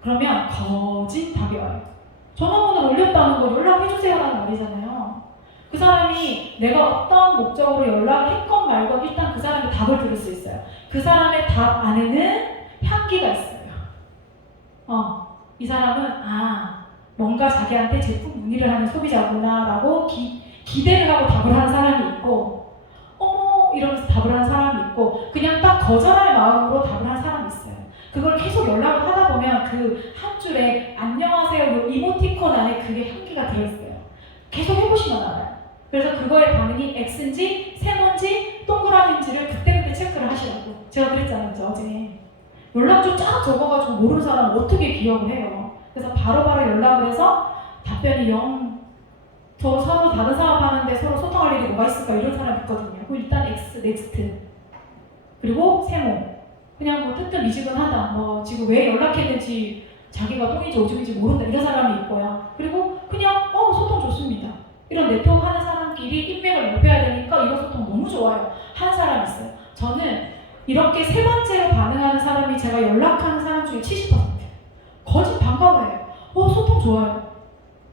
그러면 거진 답이 와요. 전화번호 올렸다는 거 연락해주세요라는 말이잖아요. 그 사람이 내가 어떤 목적으로 연락을 했건 말건 일단 그 사람의 답을 들을 수 있어요. 그 사람의 답 안에는 향기가 있어요. 이 사람은 뭔가 자기한테 제품 문의를 하는 소비자구나 라고 기대를 하고 답을 하는 사람이 있고 이러면서 답을 하는 사람이 있고 그냥 딱 거절할 마음으로 답을 하는 사람이 있어요. 그걸 계속 연락을 하다 보면 그 한 줄에 안녕하세요 이모티콘 안에 그게 향기가 들어있어요. 계속 해보시면 알아요. 그래서 그거의 반응이 X인지 세모인지 동그라미인지를 그때그때 체크를 하시라고. 제가 그랬잖아요 어제. 연락처 쫙 적어가지고 모르는 사람 어떻게 기억을 해요. 그래서 바로바로 연락을 해서 답변이 서로 다른 사업 하는데 서로 소통할 일이 뭐가 있을까 이런 사람 있거든요. 그럼 일단 X, 넥스트. 그리고 세모. 그냥 뜨뜻미지근하다. 지금 왜 연락했는지 자기가 똥인지 오줌인지 모른다. 이런 사람이 있고요. 그리고 그냥 소통 좋습니다. 이런 네트워크 하는 사람끼리 인맥을 높여야 되니까 이런 소통 너무 좋아요. 하는 사람이 있어요. 저는 이렇게 세 번째로 반응하는 사람이 제가 연락하는 사람 중에 70%. 거짓 반가워해요. 소통 좋아요.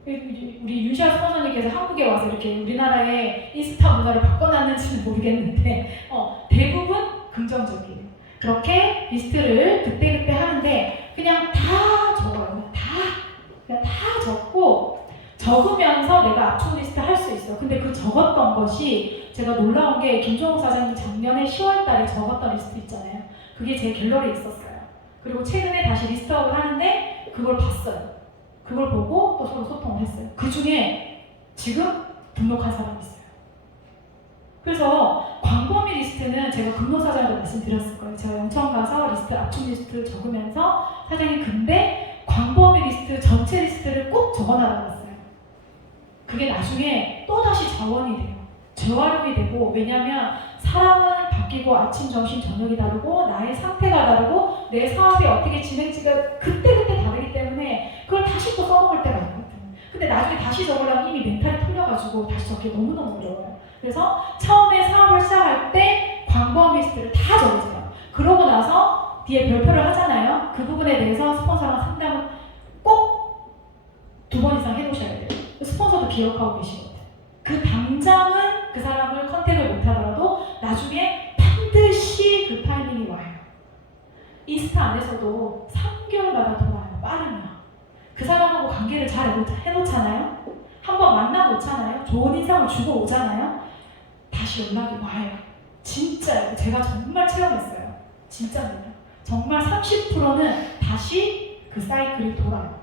우리 윤시아 스폰서님께서 한국에 와서 이렇게 우리나라의 인스타 문화를 바꿔놨는지는 모르겠는데 대부분 긍정적이에요. 그렇게 리스트를 그때그때 하는데 그냥 다 적어요. 그냥 다 적고 적으면서 내가 압축 리스트 할 수 있어요. 근데 그 적었던 것이 제가 놀라운 게 김종욱 사장님 작년에 10월 달에 적었던 리스트 있잖아요. 그게 제 갤러리에 있었어요. 그리고 최근에 다시 리스트업을 하는데 그걸 봤어요. 그걸 보고 또 서로 소통을 했어요. 그 중에 지금 등록한 사람이 있어요. 그래서 광범위 리스트 리스트는 제가 근무사전에도 말씀드렸을 거예요. 제가 영천 가서 리스트, 압축 리스트 적으면서 사장님 근데 광범위 리스트 전체 리스트를 꼭 적어놔라고 했어요. 그게 나중에 또다시 자원이 돼요. 재활용이 되고, 왜냐면 사람은 바뀌고 아침, 점심, 저녁이 다르고 나의 상태가 다르고 내 사업이 어떻게 진행지가 그때그때 다르기 때문에 그걸 다시 또 써먹을 때가 있거든. 근데 나중에 다시 적으려면 이미 멘탈이 풀려가지고 다시 적기 너무너무 어려워요. 그래서 처음에 사업을 시작할 때 광범위 리스트를 다 적으세요. 그러고 나서 뒤에 별표를 하잖아요. 그 부분에 대해서 스폰서랑 상담을 꼭 2번 이상 해놓으셔야 돼요. 스폰서도 기억하고 계시거든요. 그 당장은 그 사람을 컨택을 못하더라도 나중에 반드시 그 타이밍이 와요. 인스타 안에서도 3개월마다 돌아와요. 빠르면. 그 사람하고 관계를 잘 해놓잖아요. 한번 만나놓잖아요. 좋은 인상을 주고 오잖아요. 다시 연락이 와요. 진짜요. 제가 정말 체험했어요. 진짜입니다. 정말 30%는 다시 그 사이클이 돌아요.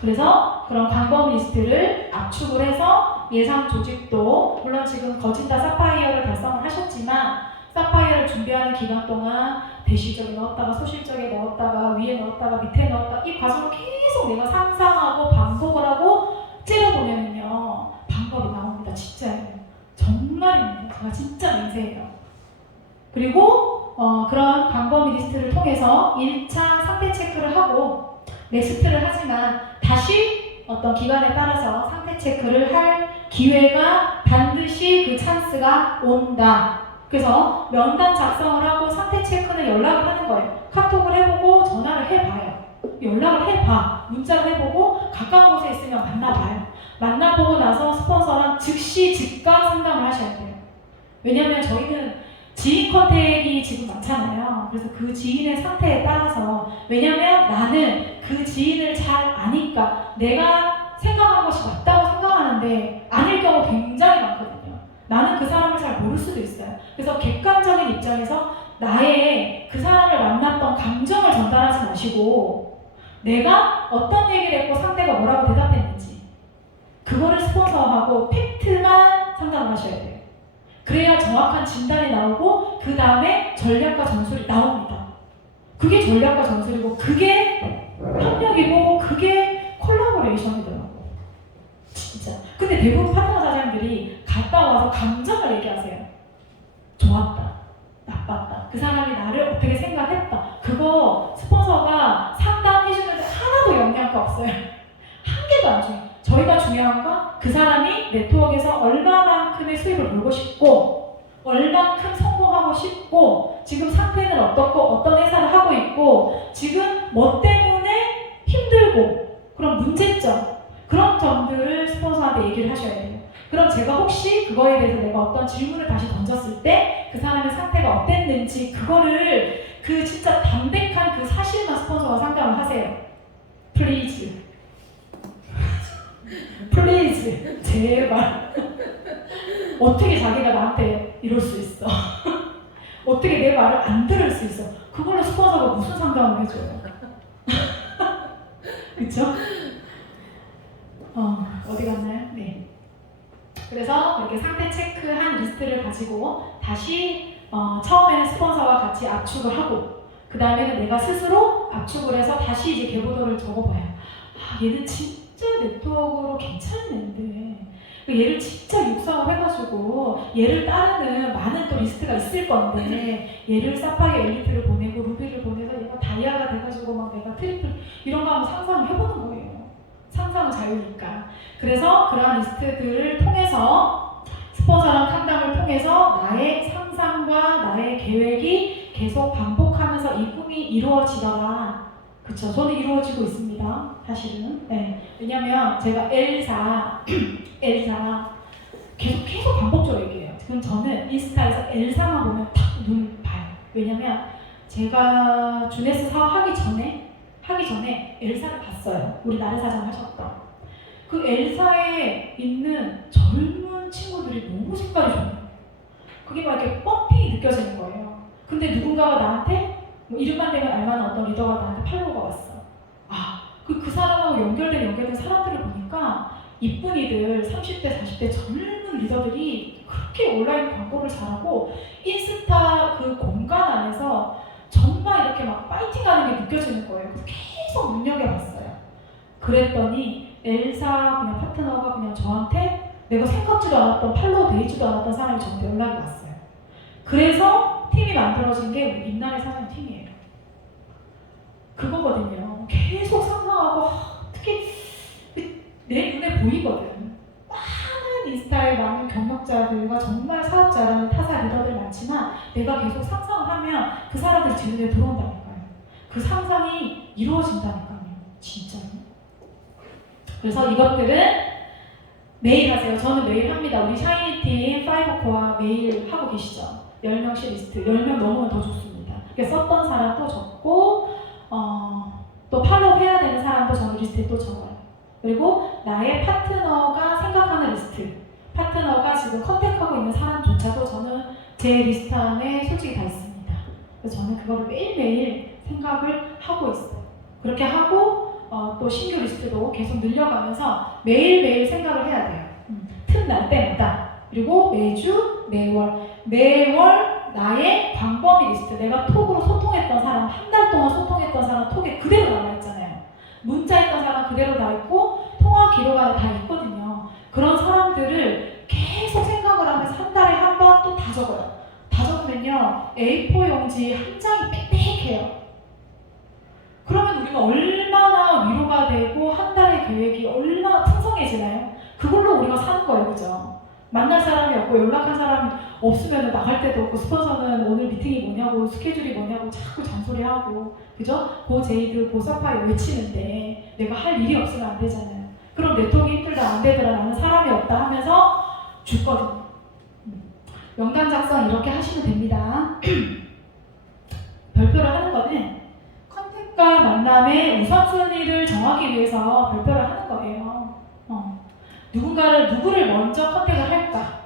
그래서 그런 광범위 리스트를 압축을 해서 예상 조직도, 물론 지금 거진 다 사파이어를 달성을 하셨지만 사파이어를 준비하는 기간 동안 대실적에 넣었다가 소실적에 넣었다가 위에 넣었다가 밑에 넣었다가 이 과정을 계속 내가 상상하고 반복을 하고 째려보면요 방법이 나옵니다. 진짜예요. 정말입니다. 제가 진짜 맹세해요. 그리고 그런 광범위 리스트를 통해서 1차 상태 체크를 하고 넥스트를 하지만 다시 어떤 기간에 따라서 상태 체크를 할 기회가 반드시 그 찬스가 온다. 그래서 명단 작성을 하고 상태 체크는 연락을 하는 거예요. 카톡을 해보고 전화를 해봐요. 연락을 해봐. 문자를 해보고 가까운 곳에 있으면 만나봐요. 만나보고 나서 스폰서랑 즉시 즉각 상담을 하셔야 돼요. 왜냐하면 저희는 지인 컨택이 지금 많잖아요. 그래서 그 지인의 상태에 따라서, 왜냐면 나는 그 지인을 잘 아니까 내가 생각한 것이 맞다고 생각하는데 아닐 경우 굉장히 많거든요. 나는 그 사람을 잘 모를 수도 있어요. 그래서 객관적인 입장에서 나의 그 사람을 만났던 감정을 전달하지 마시고 내가 어떤 얘기를 했고 상대가 뭐라고 대답했는지 그거를 스폰서하고 팩트만 상담을 하셔야 돼요. 그래야 정확한 진단이 나오고 그 다음에 전략과 전술이 나옵니다. 그게 전략과 전술이고 그게 협력이고 그게 콜라보레이션이더라고요. 진짜. 근데 대부분 파트너 사장님들이 갔다 와서 감정을 얘기하세요. 좋았다. 나빴다. 그 사람이 나를 어떻게 생각했다. 그거 스폰서가 상담해주는데 하나도 영향가 없어요. 한 개도 안 줘요. 저희가 중요한 건 그 사람이 네트워크에서 얼마만큼의 수입을 벌고 싶고 얼만큼 성공하고 싶고 지금 상태는 어떻고 어떤 회사를 하고 있고 지금 뭐 때문에 힘들고 그런 문제점 그런 점들을 스폰서한테 얘기를 하셔야 돼요. 그럼 제가 혹시 그거에 대해서 내가 어떤 질문을 다시 던졌을 때 그 사람의 상태가 어땠는지 그거를 그 진짜 담백한 그 사실만 스폰서가 상담을 하세요. 플리즈 플리즈 제발 어떻게 자기가 나한테 이럴 수 있어 어떻게 내 말을 안 들을 수 있어 그걸로 스폰서가 무슨 상담을 해줘요 그쵸? 어디 갔나요? 네. 그래서 이렇게 상태 체크한 리스트를 가지고 다시 처음에는 스폰서와 같이 압축을 하고 그 다음에는 내가 스스로 압축을 해서 다시 이제 개보도를 적어봐요. 아 얘는 진짜 네트워크로 괜찮은데 얘를 진짜 육성을 해가지고 얘를 따르는 많은 또 리스트가 있을 건데 얘를 사파이어 엘리트를 보내고 루비를 보내서 얘가 다이아가 돼가지고 막 내가 트리플 이런 거 한번 상상을 해보는 거예요. 상상은 자유니까. 그래서 그러한 리스트들을 통해서 스폰서랑 상담을 통해서 나의 상상과 나의 계획이 계속 반복하면서 이 꿈이 이루어지더라. 그쵸? 저는 이루어지고 있습니다. 사실은. 네. 왜냐면 제가 엘사 계속 반복적으로 얘기해요. 그럼 저는 인스타에서 엘사만 보면 딱 눈을 봐요. 왜냐면 제가 주네스 사업 하기 전에 엘사를 봤어요. 우리 나래사장 하셨던. 그 엘사에 있는 젊은 친구들이 너무 색깔이 좋아요. 그게 막 이렇게 펌핑이 느껴지는 거예요. 근데 누군가가 나한테 뭐 이름만 대면 알만한 어떤 리더가 나한테 팔로우가 왔어. 아, 그 사람하고 연결된 사람들을 보니까 이쁜이들 30대, 40대 젊은 리더들이 그렇게 온라인 광고를 잘하고 인스타 그 공간 안에서 정말 이렇게 막 파이팅하는 게 느껴지는 거예요. 그래서 계속 눈여겨봤어요. 그랬더니 엘사 그냥 파트너가 그냥 저한테 내가 생각지도 않았던 팔로우 되지도 않았던 사람이 저한테 연락이 왔어요. 그래서 팀이 만들어진 게 우리 빛나래 사장님 팀이에요. 그거거든요. 계속 상상하고 특히 내 눈에 보이거든. 많은 인스타에 많은 경력자들과 정말 사업자라는 타사 리더들 많지만 내가 계속 상상을 하면 그 사람들이 제 눈에 들어온다니까요. 그 상상이 이루어진다니까요. 진짜요. 그래서 이것들은 매일 하세요. 저는 매일 합니다. 우리 샤이니팀 5코어 매일 하고 계시죠. 10명씩 리스트. 10명 넘으면 더 좋습니다. 썼던 사람도 적고 또 팔로우 해야 되는 사람도 저는 리스트에 또 적어요. 그리고 나의 파트너가 생각하는 리스트. 파트너가 지금 컨택하고 있는 사람조차도 저는 제 리스트 안에 솔직히 다 있습니다. 그래서 저는 그거를 매일매일 생각을 하고 있어요. 그렇게 하고 또 신규 리스트도 계속 늘려가면서 매일매일 생각을 해야 돼요. 틈날 때마다. 그리고 매주, 매월 나의 광범위 리스트. 내가 톡으로 소통했던 사람, 한 달 동안 소통했던 사람 톡에 그대로 남아있잖아요. 문자했던 사람 그대로 다 있고 통화 기록 안에 다 있거든요. 그런 사람들을 계속 생각을 하면서 한 달에 한 번 또 다 적어요. 다 적으면요 A4 용지 한 장이 빽빽해요. 그러면 우리가 얼마나 위로가 되고 한 달의 계획이 얼마나 풍성해지나요? 그걸로 우리가 사는 거예요. 그죠? 만날 사람이 없고 연락한 사람이 없으면 나갈 데도 없고 스폰서는 오늘 미팅이 뭐냐고 스케줄이 뭐냐고 자꾸 잔소리하고 그죠? 고 제이드 고 사파이 외치는데 내가 할 일이 없으면 안 되잖아요. 그럼 네트워크 힘들다 안 되더라 나는 사람이 없다 하면서 죽거든요. 명단 작성 이렇게 하시면 됩니다. 별표를 하는 거는 컨택과 만남의 우선순위를 정하기 위해서 별표를 하는 거예요. 누구를 먼저 컨택을 할까?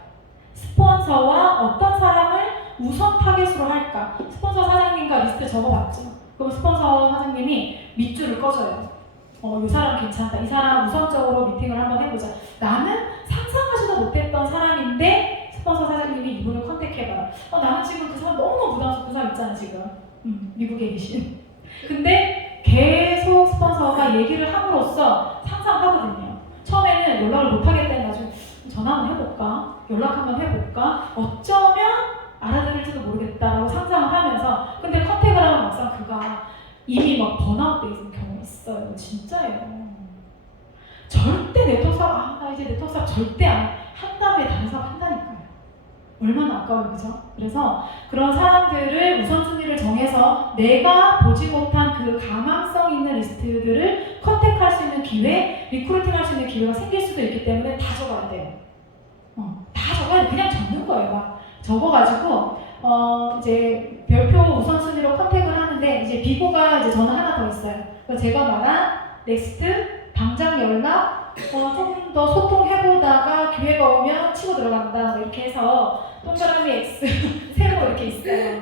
스폰서와 어떤 사람을 우선 타겟으로 할까? 스폰서 사장님과 리스트 적어봤죠. 그럼 스폰서 사장님이 밑줄을 꺼줘요. 이 사람 괜찮다. 이 사람 우선적으로 미팅을 한번 해보자. 나는 상상하지도 못했던 사람인데 스폰서 사장님이 이분을 컨택해봐라. 나는 지금 그 사람 너무 부담스러운 그 사람 있잖아 지금. 미국에 계신. 근데 계속 스폰서가 얘기를 함으로써 상상하거든요. 처음에는 연락을 못하겠다는 나중에 전화 한번 해볼까? 연락 한번 해볼까? 어쩌면 알아들을지도 모르겠다라고 상상을 하면서 근데 컨택을 하면 막상 그가 이미 막 번아웃 돼 있는 경우가 있어요. 진짜예요. 절대 네트워크 사업 나 이제 네트워크 사업 절대 안 해. 한 다음에 다른 사업 한다니까요. 얼마나 아까워요. 그죠? 그래서 그런 사람들을 우선순위를 정해서 내가 보지 못한 그 가망성 있는 리스트들을 컨택할 수 있는 기회, 리크루팅 할 수 있는 기회가 생길 수도 있기 때문에 다 적어야 돼요. 다 적어야 돼. 그냥 적는 거예요. 막 적어가지고 이제 별표 우선순위로 컨택을 하는데 이제 비고가 이제 저는 하나 더 있어요. 그래서 제가 말한 넥스트, 당장 연락, 조금 더 소통해보다가 기회가 오면 치고 들어간다. 이렇게 해서 동그라미 X 세로 이렇게 있어요.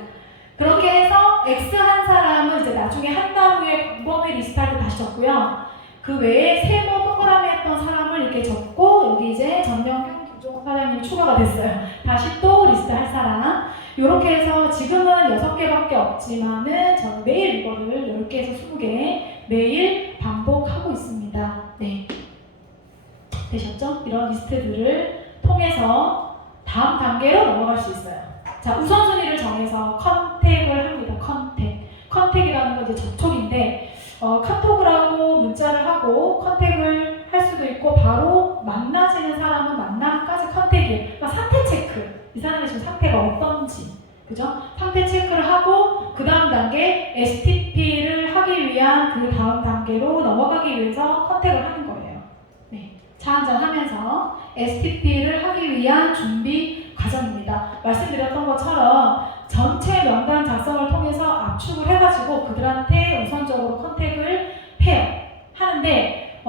그렇게 해서 X 한 사람은 이제 나중에 한 달 후에 광범위 리스트할 때 다시 적고요. 그 외에 세모 동그라미 했던 사람을 이렇게 적고 여기 이제 전명형 김종국 사장님이 추가가 됐어요. 다시 또 리스트 할 사람. 이렇게 해서 지금은 6개밖에 없지만은 저는 매일 이거를 10개에서 20개 매일 반복하고 있습니다. 네. 되셨죠? 이런 리스트들을 통해서 다음 단계로 넘어갈 수 있어요. 자, 우선순위를 정해서 컨택을 합니다. 컨택이라는 건 이제 접촉인데 카톡을 하고 문자를 하고 컨택을 할 수도 있고 바로 만나지는 사람은 만남까지 컨택이에요. 그러니까 상태 체크. 이 사람의 지금 상태가 어떤지. 그죠? 상태 체크를 하고 그 다음 단계 STP를 하기 위한 그 다음 단계로 넘어가기 위해서 컨택을 하는 거예요. 네. 차 한잔 하면서 STP를 하기 위한 준비 과정입니다. 말씀드렸던 것처럼 전체 명단 작성을 통해서 압축을 해가지고 그들한테 우선적으로 컨택을 해요. 하는데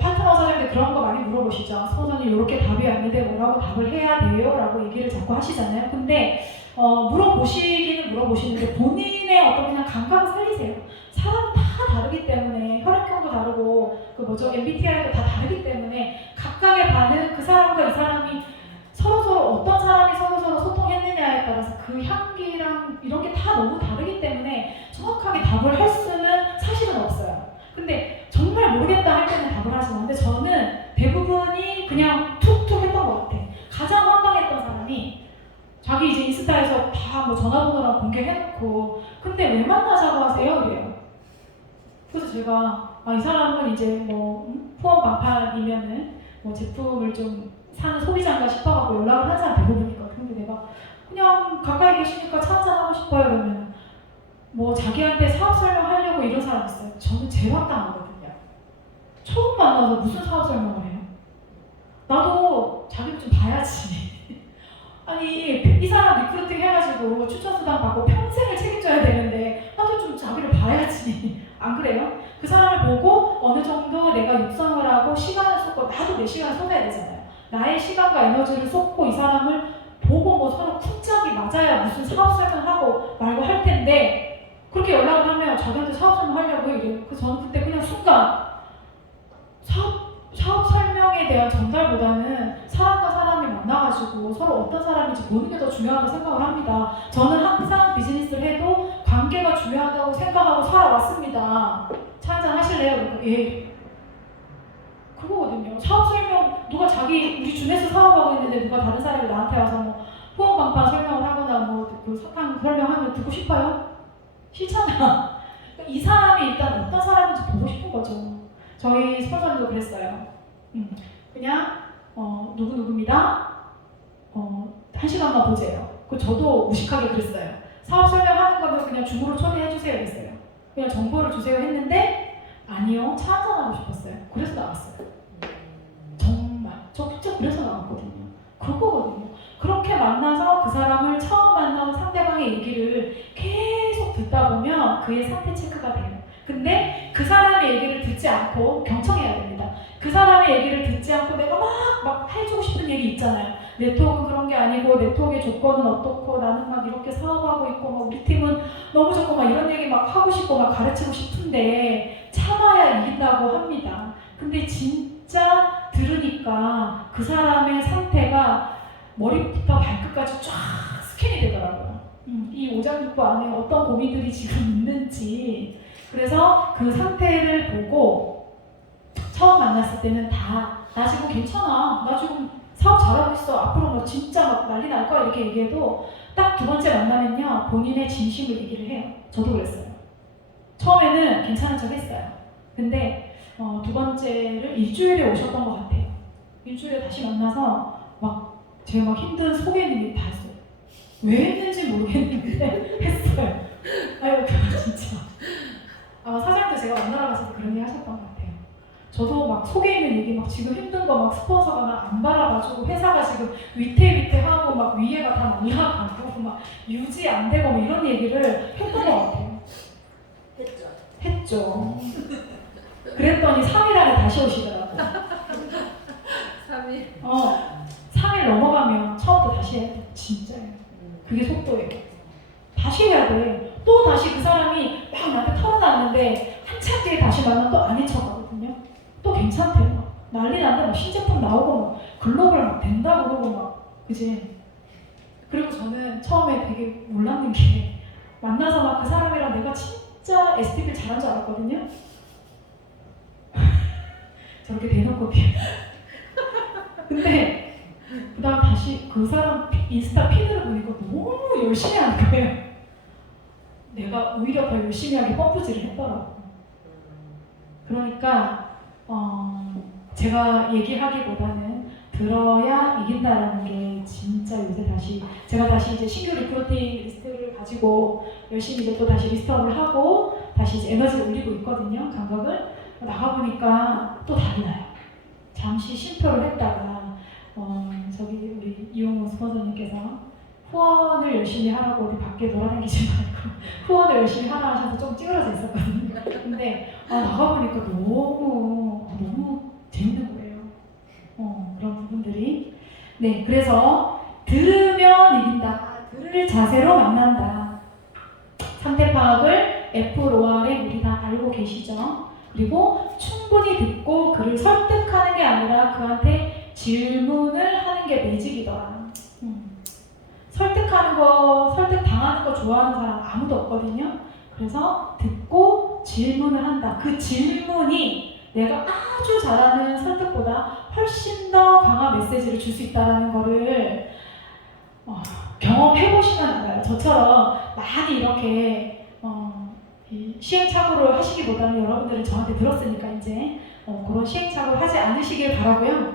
파트너 사장님들 그런 거 많이 물어보시죠. 스폰서님 이렇게 답이 왔는데 뭐라고 답을 해야 돼요? 라고 얘기를 자꾸 하시잖아요. 근데 물어보시기는 물어보시는데 본인의 어떤 그냥 감각을 살리세요. 사람 다 다르기 때문에 혈액형도 다르고 MBTI도 다 다르기 때문에 각각의 반응 그 사람과 이 너무 다르기 때문에 정확하게 답을 할 수는 사실은 없어요. 근데 정말 모르겠다 할 때는 답을 하시는 건데 저는 대부분이 그냥 툭툭 했던 것 같아. 가장 황당했던 사람이 자기 이제 인스타에서 다 뭐 전화번호랑 공개해놓고 근데 왜 만나자고 하세요? 이래요. 그래서 제가 이 사람은 이제 뭐 후원 방판이면은 뭐 제품을 좀 사는 소비자인가 싶어갖고 연락을 하는 사람 대부분이거든. 근데 내가 그냥 가까이 계시니까 차 한잔 하고 싶어요 이러면 뭐 자기한테 사업 설명하려고 이런 사람 있어요. 저는 제왕당하거든요. 처음 만나서 무슨 사업 설명을 해요? 나도 자기를 좀 봐야지. 아니 이 사람 리크루팅 해가지고 추천수당 받고 평생을 책임져야 되는데 나도 좀 자기를 봐야지. 안 그래요? 그 사람을 보고 어느 정도 내가 육성을 하고 시간을 쏟고 나도 내 시간을 쏟아야 되잖아요. 나의 시간과 에너지를 쏟고 이 사람을 보고 뭐 서로 쿵짝이 맞아야 무슨 사업 설명하고 말고 할 텐데 그렇게 연락을 하면 자기한테 사업 설명하려고 이래요. 그래서 저는 그때 그냥 순간 사업 설명에 대한 전달보다는 사람과 사람이 만나가지고 서로 어떤 사람인지 보는 게 더 중요하다고 생각을 합니다. 저는 항상 비즈니스를 해도 관계가 중요하다고 생각하고 살아왔습니다. 차 한잔 하실래요? 예. 그거거든요. 사업 설명 누가 우리 준에서 사업하고 있는데 누가 다른 사람이 나한테 와서 뭐 후원 방판 설명을 하거나 뭐 그 사탕 설명하면 듣고 싶어요? 싫잖아. 이 사람이 일단 어떤 사람인지 보고 싶은 거죠. 저희 스폰서님도 그랬어요. 그냥 누구누구입니다. 1시간만 보세요. 저도 무식하게 그랬어요. 사업 설명하는 거면 그냥 줌으로 초대해주세요 했어요. 그냥 정보를 주세요 했는데 아니요. 차 한잔하고 싶었어요. 그래서 나왔어요. 정말 저 진짜 그래서 나왔거든요. 그거거든요. 그렇게 만나서 그 사람을 처음 만나고 상대방의 얘기를 계속 듣다 보면 그의 상태 체크가 돼요. 근데 그 사람의 얘기를 듣지 않고 경청해야 됩니다. 그 사람의 얘기를 듣지 않고 내가 막 해주고 싶은 얘기 있잖아요. 네트워크는 그런 게 아니고 네트워크의 조건은 어떻고 나는 막 이렇게 사업하고 있고 막 우리 팀은 너무 좋고 막 이런 얘기 막 하고 싶고 막 가르치고 싶은데 참아야 이긴다고 합니다. 근데 진짜 들으니까 그 사람의 상태가 머리부터 발끝까지 쫙 스캔이 되더라고요. 이 오장육부 안에 어떤 고민들이 지금 있는지. 그래서 그 상태를 보고 처음 만났을 때는 나 지금 괜찮아. 나 지금 사업 잘하고 있어. 앞으로 뭐 진짜 막 난리 날 거야. 이렇게 얘기해도 딱 두 번째 만나면요. 본인의 진심을 얘기를 해요. 저도 그랬어요. 처음에는 괜찮은 척 했어요. 근데 두 번째를 일주일에 오셨던 것 같아요. 일주일에 다시 만나서 제가 막 힘든 소개 있는 게 다 했어요. 왜 했는지 모르겠는데 했어요. 아이고 진짜. 아마 사장님도 제가 만나러 갔을 때 그런 얘기 하셨던 것 같아요. 저도 막 속에 있는 얘기 막 지금 힘든 거 막 스폰서가 막 안 받아가지고 회사가 지금 위태위태하고 막 위에가 다 날라가고 막 유지 안 되고 막 이런 얘기를 했던 것 같아요. 했죠. 그랬더니 3일 안에 다시 오시더라고요. 3일? 3일 넘어가면 처음부터 다시 해야 돼. 진짜예요. 그게 속도예요. 다시 해야 돼. 또 다시 그 사람이 막 나한테 털어놨는데 한참 뒤에 다시 만나면 또 아닌 척 하거든요. 또 괜찮대요. 막 난리 난데 막 신제품 나오고 막 글로벌 막 된다 그러고 막 그지. 그리고 저는 처음에 되게 몰랐는 게 만나서 막 그 사람이랑 내가 진짜 STP를 잘한 줄 알았거든요. 저렇게 대놓고 근데 그 다음 다시 그 사람 인스타 피드를 보니까 너무 열심히 하는 거예요. 내가 오히려 더 열심히 하게 펌프질을 했더라고요. 그러니까 제가 얘기하기보다는 들어야 이긴다라는 게 진짜 요새 제가 다시 이제 신규 리크루팅 리스트를 가지고 열심히 이제 또 다시 리스트업을 하고 다시 이제 에너지를 올리고 있거든요. 감각을 나가보니까 또 달라요. 잠시 쉼표를 했다가 저기 우리 이용호 스폰서님께서 후원을 열심히 하라고 어디 밖에 돌아다니지 말고 후원을 열심히 하라 하셔서 좀 찌그러져 있었거든요. 근데 나가보니까 너무 재밌는 거예요. 그런 부분들이. 네, 그래서 들으면 이긴다. 들을 자세로 만난다. 상태 파악을 F-ROR에 우리 다 알고 계시죠? 그리고 충분히 듣고 그를 설득하는 게 아니라 그한테 질문을 하는 게 매직이더라. 설득하는 거, 설득당하는 거 좋아하는 사람 아무도 없거든요. 그래서 듣고 질문을 한다. 그 질문이 내가 아주 잘하는 설득보다 훨씬 더 강한 메시지를 줄 수 있다는 거를 경험해보시면 알아요. 저처럼 많이 이렇게 이 시행착오를 하시기보다는 여러분들은 저한테 들었으니까 이제 그런 시행착오를 하지 않으시길 바라고요.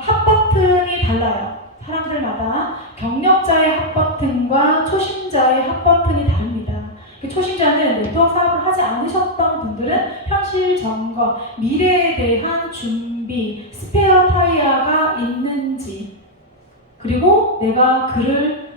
핫버튼이 달라요. 사람들마다 경력자의 핫버튼과 초심자의 핫버튼이 다릅니다. 초심자는 네트워크 사업을 하지 않으셨던 분들은 현실 점검, 미래에 대한 준비, 스페어 타이어가 있는지, 그리고 내가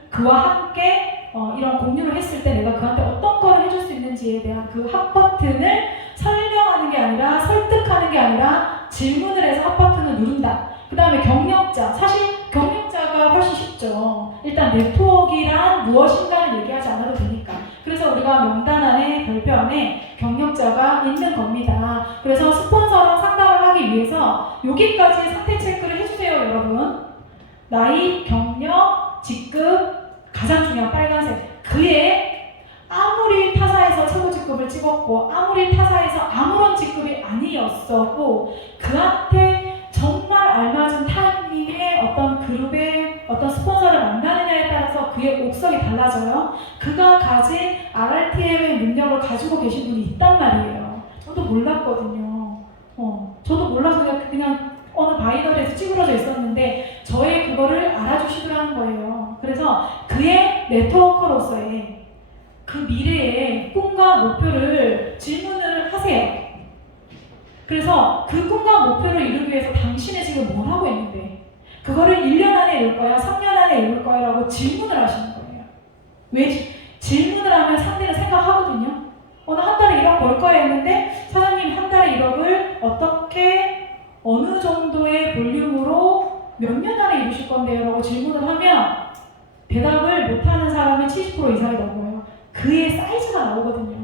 그와 함께 이런 공유를 했을 때 내가 그한테 어떤 거를 해줄 수 있는지에 대한 그 핫버튼을 설명하는 게 아니라 설득하는 게 아니라 질문을 해서 핫버튼을 누른다. 그 다음에 경력자. 사실 경력자가 훨씬 쉽죠. 일단 네트워크란 무엇인가를 얘기하지 않아도 되니까. 그래서 우리가 명단 안에 별표 안에 경력자가 있는 겁니다. 그래서 스폰서랑 상담을 하기 위해서 여기까지 상태 체크를 해주세요, 여러분. 나이, 경력, 직급, 가장 중요한 빨간색. 그의 아무리 타사에서 최고 직급을 찍었고 아무리 타사에서 아무런 직급이 아니었어도 그한테 정말 알맞은 타이밍에 어떤 그룹의 어떤 스폰서를 만나느냐에 따라서 그의 옥석이 달라져요. 그가 가진 RRTM의 능력을 가지고 계신 분이 있단 말이에요. 저도 몰랐거든요. 저도 몰라서 그냥 어느 바이널에서 찌그러져 있었는데 저의 그거를 알아주시더라는 거예요. 그래서 그의 네트워커로서의 그 미래의 꿈과 목표를 질문을 하세요. 그래서 그 꿈과 목표를 이루기 위해서 당신이 지금 뭘 하고 있는데 그거를 1년 안에 이룰 거야, 3년 안에 이룰 거야 라고 질문을 하시는 거예요. 왜? 질문을 하면 상대는 생각하거든요. 나 한 달에 1억 벌 거야 했는데 사장님 한 달에 1억을 어떻게 어느 정도의 볼륨으로 몇 년 안에 이루실 건데요? 라고 질문을 하면 대답을 못하는 사람이 70% 이상이 넘어요. 그의 사이즈가 나오거든요.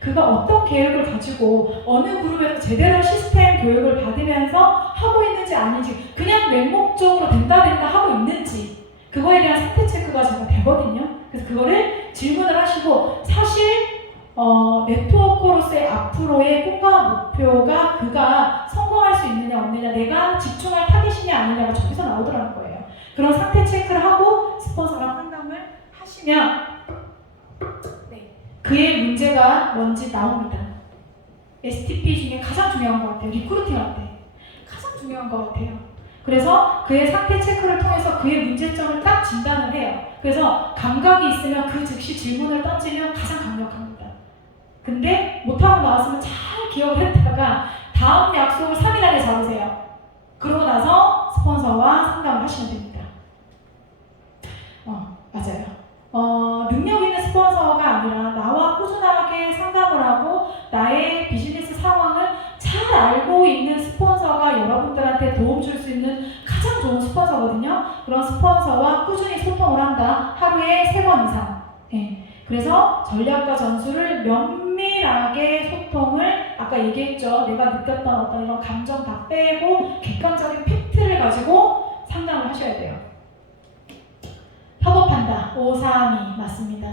그가 어떤 계획을 가지고 어느 그룹에서 제대로 시스템 교육을 받으면서 하고 있는지 아닌지 그냥 맹목적으로 된다 하고 있는지 그거에 대한 상태 체크가 제가 되거든요. 그래서 그거를 질문을 하시고 사실 네트워커로서의 앞으로의 꿈과 목표가 그가 성공할 수 있느냐 없느냐 내가 집중할 타깃이냐 아니냐가 저기서 나오더라는 거예요. 그런 상태 체크를 하고 스폰서랑 상담을 하시면 그의 문제가 뭔지 나옵니다. STP 중에 가장 중요한 것 같아요. 리크루팅할 때 가장 중요한 것 같아요. 그래서 그의 상태 체크를 통해서 그의 문제점을 딱 진단을 해요. 그래서 감각이 있으면 그 즉시 질문을 던지면 가장 강력합니다. 근데 못하고 나왔으면 잘 기억을 했다가 다음 약속을 3일 안에 잡으세요. 그러고 나서 스폰서와 상담을 하시면 됩니다. 맞아요. 능력 있는 스폰서가 아니라 나와 꾸준하게 상담을 하고 나의 비즈니스 상황을 잘 알고 있는 스폰서가 여러분들한테 도움 줄 수 있는 가장 좋은 스폰서거든요. 그런 스폰서와 꾸준히 소통을 한다. 하루에 3번 이상. 그래서 전략과 전술을 면밀하게 소통을 아까 얘기했죠. 내가 느꼈던 어떤 이런 감정 다 빼고 객관적인 팩트를 가지고 상담을 하셔야 돼요. 협업한다. 532 맞습니다.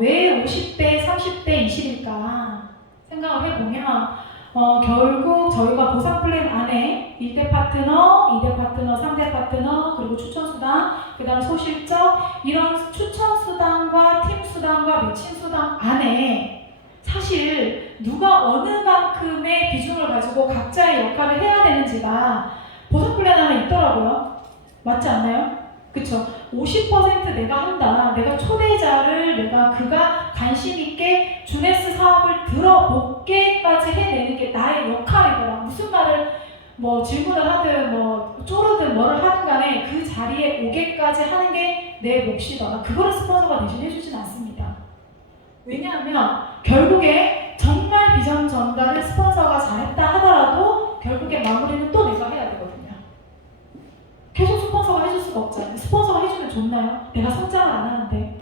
왜 50대, 30대, 20일까 생각을 해보면 결국 저희가 보상 플랜 안에 1대 파트너, 2대 파트너, 3대 파트너, 그리고 추천수당, 그 다음 소실적 이런 추천수당과 팀수당과 매칭수당 안에 사실 누가 어느 만큼의 비중을 가지고 각자의 역할을 해야 되는지가 보상 플랜 안에 있더라고요. 맞지 않나요? 그쵸? 50% 내가 한다. 내가 초대자를 그가 관심 있게 주네스 사업을 들어보게까지 해내는 게 나의 역할이더라. 무슨 말을 질문을 하든 쪼르든 뭐를 하든 간에 그 자리에 오게까지 하는 게 내 몫이더라. 그거를 스폰서가 대신 해주진 않습니다. 왜냐하면 결국에 정말 비전 전달을 스폰서가 잘했다 하더라도 결국에 마무리는 또 내가 해야 되거든요. 계속 스폰서가 해줄 수가 없잖아요. 스폰서가 해주면 좋나요? 내가 성장을 안 하는데.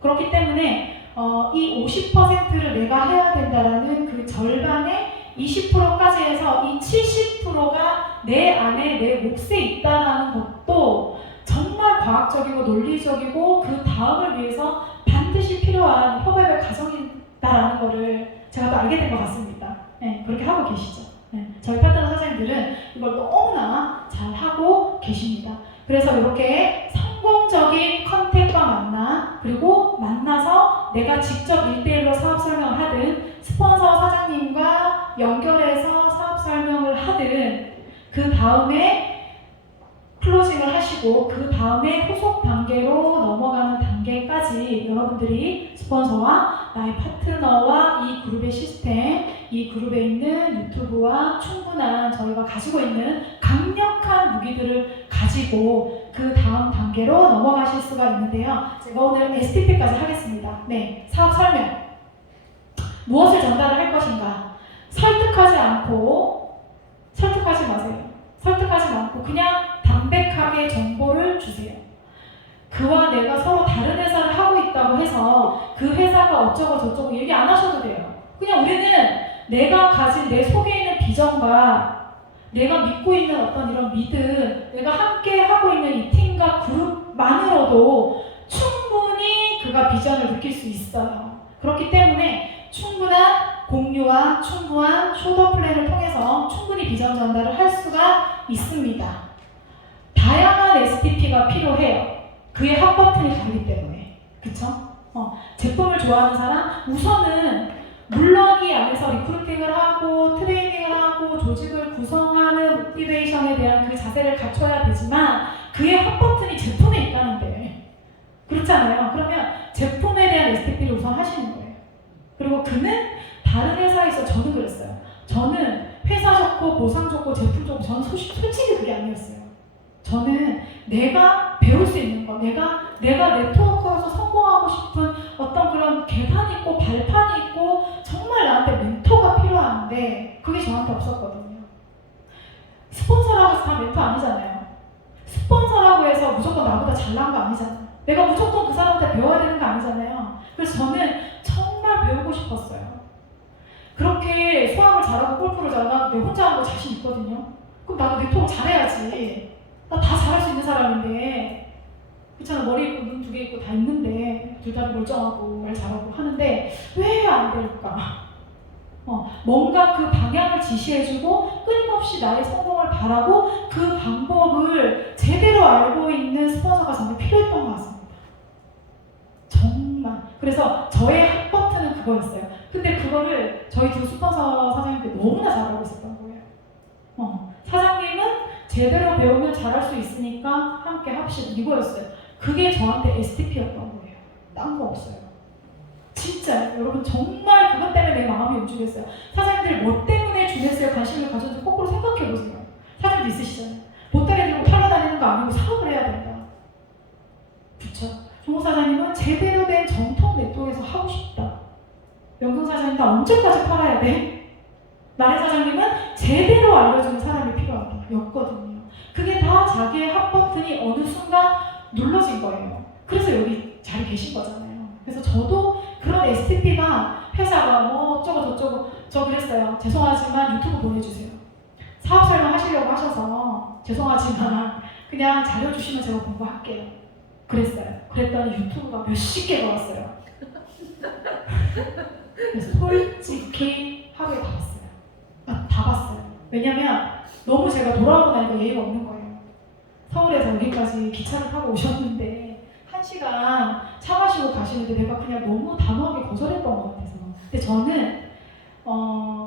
그렇기 때문에 이 50%를 내가 해야 된다라는 그 절반의 20%까지 해서 이 70%가 내 안에 내 몫에 있다라는 것도 정말 과학적이고 논리 조직적이고 그 다음을 위해서 반드시 필요한 협업의 과정이다라는 거를 제가 또 알게 된 것 같습니다. 네, 그렇게 하고 계시죠. 네, 저희 파트너 사장님들은 이걸 너무나 잘 하고 계십니다. 그래서 이렇게 성공적인 컨택과 만나, 그리고 만나서 내가 직접 1대1로 사업 설명을 하든 스폰서 사장님과 연결해서 사업 설명을 하든 그 다음에 클로징을 하시고 그 다음에 후속 단계로 넘어가는 단계까지 여러분들이 스폰서와 나의 파트너와 이 그룹의 시스템, 이 그룹에 있는 유튜브와 충분한 저희가 가지고 있는 강력한 무기들을 가지고 그 다음 단계로 넘어가실 수가 있는데요. 제가 오늘 STP까지 하겠습니다. 네, 사업 설명. 무엇을 전달을 할 것인가? 설득하지 마세요. 설득하지 않고 그냥 담백하게 정보를 주세요. 그와 내가 서로 다른 회사를 하고 있다고 해서 그 회사가 어쩌고 저쩌고 얘기 안 하셔도 돼요. 그냥 우리는 내가 가진 내 속에 있는 비전과 내가 믿고 있는 어떤 이런 믿음, 내가 함께 하고 있는 이 팀과 그룹만으로도 충분히 그가 비전을 느낄 수 있어요. 그렇기 때문에 충분한 공유와 충분한 쇼더 플랜을 통해서 충분히 비전 전달을 할 수가 있습니다. 다양한 STP가 필요해요. 그의 핫 버튼이 다르기 때문에. 그쵸? 제품을 좋아하는 사람, 우선은 물론 이 안에서 리크루팅을 하고 트레이닝을 하고 조직을 구성하는 모티베이션에 대한 그 자세를 갖춰야 되지만 그의 핫 버튼이 제품에 있다는데 그렇잖아요. 그러면 제품에 대한 STP를 우선 하시는 거예요. 그리고 그는 다른 회사에서 저는 그랬어요. 저는 회사 좋고 보상 좋고 제품 좋고 저는 솔직히 그게 아니었어요. 저는 내가 배울 수 있는 거, 내가 네트워크에서 성공하고 싶은 어떤 그런 계단이 있고 발판이 있고 정말 나한테 멘토가 필요한데 그게 저한테 없었거든요. 스폰서라고 해서 다 멘토 아니잖아요. 스폰서라고 해서 무조건 나보다 잘난 거 아니잖아요. 내가 무조건 그 사람한테 배워야 되는 거 아니잖아요. 그래서 저는 정말 배우고 싶었어요. 그렇게 수학을 잘하고 골프를 잘하고 내 혼자 하는 거 자신 있거든요. 그럼 나도 네트워크 잘해야지. 나 다 잘할 수 있는 사람인데 그렇잖아. 머리 있고 눈 두 개 있고 다 있는데 둘 다 멀쩡하고 말 잘하고 하는데 왜 안 될까? 뭔가 그 방향을 지시해주고 끊임없이 나의 성공을 바라고 그 방법을 제대로 알고 있는 스폰서가 저는 필요했던 것 같습니다. 정말. 그래서 저의 핫 버튼은 그거였어요. 근데 그거를 저희 두 스폰서 사장님께 너무나 잘하고 있었던 거예요. 사장님은 제대로 배우면 잘할 수 있으니까 함께 합시다. 이거였어요. 그게 저한테 STP였던 거예요. 딴 거 없어요. 진짜 여러분 정말 그것 때문에 내 마음이 움직였어요. 사장님들 뭐 때문에 주네스에 관심을 가졌는지 거꾸로 생각해보세요. 사장님도 있으시잖아요. 보따리 들고 팔러 다니는 거 아니고 사업을 해야 된다. 그쵸? 종목 사장님은 제대로 된 정통 네트워크에서 하고 싶다. 명동 사장님 나 언제까지 팔아야 돼? 나래 사장님은 제대로 알려주는 사람이 필요하다. 였거든요. 그게 다 자기의 핫 버튼이 어느 순간 눌러진 거예요. 그래서 여기 자리 계신 거잖아요. 그래서 저도 그런 STP가 회사가 뭐 어쩌고 저쩌고 저 그랬어요. 죄송하지만 유튜브 보내주세요. 사업 설명 하시려고 하셔서 죄송하지만 그냥 자료 주시면 제가 공부할게요. 그랬어요. 그랬더니 유튜브가 몇십 개가 왔어요. 그래서 솔직히 하루에 다 봤어요. 다 봤어요. 왜냐면 너무 제가 돌아오고 나니까 예의가 없는 거예요. 서울에서 여기까지 기차를 타고 오셨는데 1시간 차 마시고 가시는데 내가 그냥 너무 단호하게 거절했던 것 같아서. 근데 저는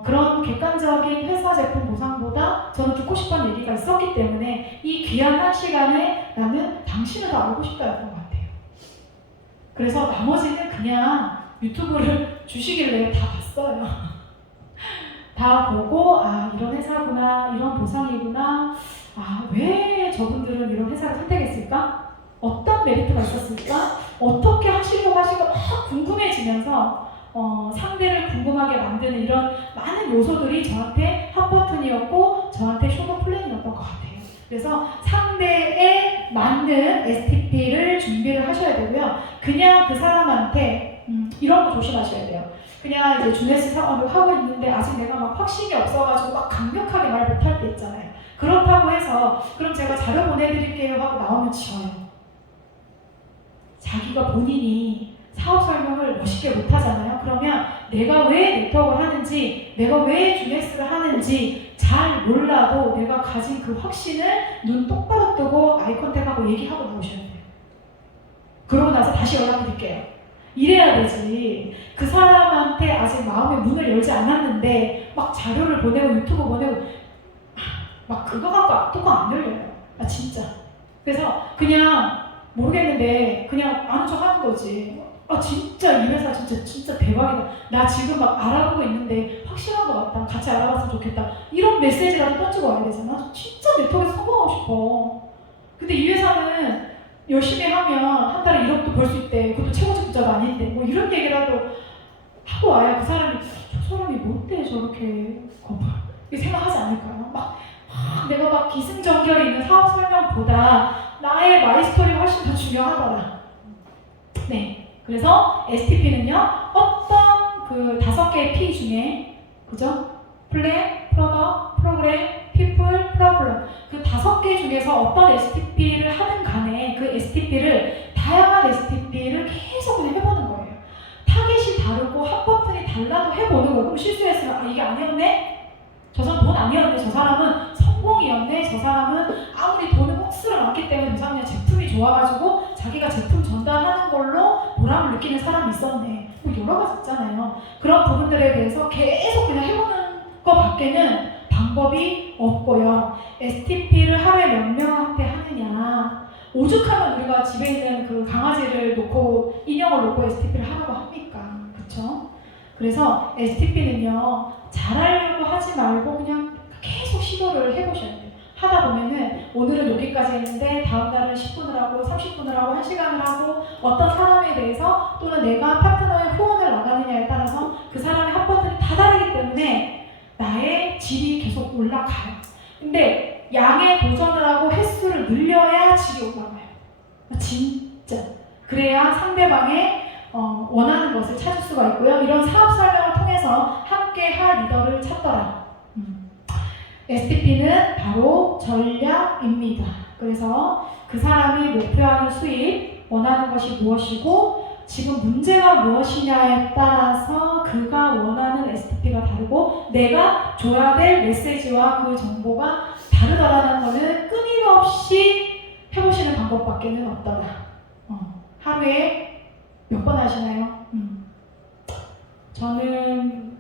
그런 객관적인 회사 제품 보상보다 저는 듣고 싶은 얘기가 있었기 때문에 이 귀한 1시간에 나는 당신을 더 알고 싶다였던 것 같아요. 그래서 나머지는 그냥 유튜브를 주시길래 다 봤어요. 다 보고 이런 회사구나, 이런 보상이구나, 왜 저분들은 이런 회사를 선택했을까? 어떤 메리트가 있었을까? 어떻게 하시려고 하시고 막 궁금해지면서 상대를 궁금하게 만드는 이런 많은 요소들이 저한테 핫버튼이었고 저한테 쇼더 플랜이었던 것 같아요. 그래서 상대에 맞는 STP를 준비를 하셔야 되고요. 그냥 그 사람한테 이런 거 조심하셔야 돼요. 그냥 이제 주네스 사업을 하고 있는데 아직 내가 막 확신이 없어가지고 막 강력하게 말 못할 때 있잖아요. 그렇다고 해서 그럼 제가 자료 보내드릴게요 하고 나오면 지워요. 자기가 본인이 사업 설명을 멋있게 못하잖아요. 그러면 내가 왜 네트워크를 하는지, 내가 왜 주네스를 하는지 잘 몰라도 내가 가진 그 확신을 눈 똑바로 뜨고 아이 컨택하고 얘기하고 나오셔야 돼요. 그러고 나서 다시 연락드릴게요. 이래야 되지. 그 사람한테 아직 마음의 문을 열지 않았는데 막 자료를 보내고 유튜브 보내고 막 그거 갖고 뚜껑 안 열려요. 아 진짜. 그래서 그냥 모르겠는데 그냥 아는 척 하는 거지. 아 진짜 이 회사 진짜 대박이다. 나 지금 막 알아보고 있는데 확실한 것 같다. 같이 알아봤으면 좋겠다. 이런 메시지라도 던지고 와야 되잖아. 진짜 네트워크에서 성공하고 싶어. 근데 이 회사는 열심히 하면 한 달에 1억도 벌 수 있대. 그것도 최고직 부자도 아닌데 뭐 이런 얘기라도 하고 와야 그 사람이 저 사람이 뭔데 저렇게 이렇게 생각하지 않을까요? 막 내가 막 기승전결이 있는 사업 설명보다 나의 마이스토리가 훨씬 더 중요하더라. 네. 그래서 STP는요, 어떤 그 5개의 P 중에, 그죠? 플랜, 프로덕트, 프로그램, 피플, 프로블럼. 그 5개 중에서 어떤 STP를 하든 간에 그 STP를, 다양한 STP를 계속 그냥 해보는 거예요. 타겟이 다르고 핫 버튼이 달라도 해보는 거예요. 그럼 실수했으면, 아, 이게 아니었네? 저 사람 돈 아니었네? 저 사람은 성공이었네? 저 사람은 아무리 돈을 억수로 많기 때문에 저 사람은 제품이 좋아가지고 자기가 제품 전달하는 걸로 보람을 느끼는 사람이 있었네. 뭐 여러 가지 있잖아요. 그런 부분들에 대해서 계속 그냥 해보는 것 밖에는 방법이 없고요. STP를 하루에 몇 명한테 하느냐. 오죽하면 우리가 집에 있는 그 강아지를 놓고 인형을 놓고 STP를 하라고 합니까? 그쵸? 그래서 STP는요, 잘하려고 하지 말고 그냥 계속 시도를 해보셔야 돼요. 하다 보면은 오늘은 여기까지 했는데 다음 날은 10분을 하고 30분을 하고 1시간을 하고 어떤 사람에 대해서 또는 내가 파트너의 후원을 나가느냐에 따라서 그 사람의 핫버튼이 다 다르기 때문에 나의 질이 계속 올라가요. 근데 양에 도전을 하고 횟수를 늘려야 질이 올라가요. 진짜. 그래야 상대방의 원하는 것을 찾을 수가 있고요. 이런 사업 설명을 통해서 함께 할 리더를 찾더라. STP는 바로 전략입니다. 그래서 그 사람이 목표하는 수입, 원하는 것이 무엇이고 지금 문제가 무엇이냐에 따라서 그가 원하는 STP가 다르고 내가 줘야 될 메시지와 그 정보가 다르다라는 것은 끊임없이 해보시는 방법밖에는 없더라. 하루에 몇 번 하시나요? 저는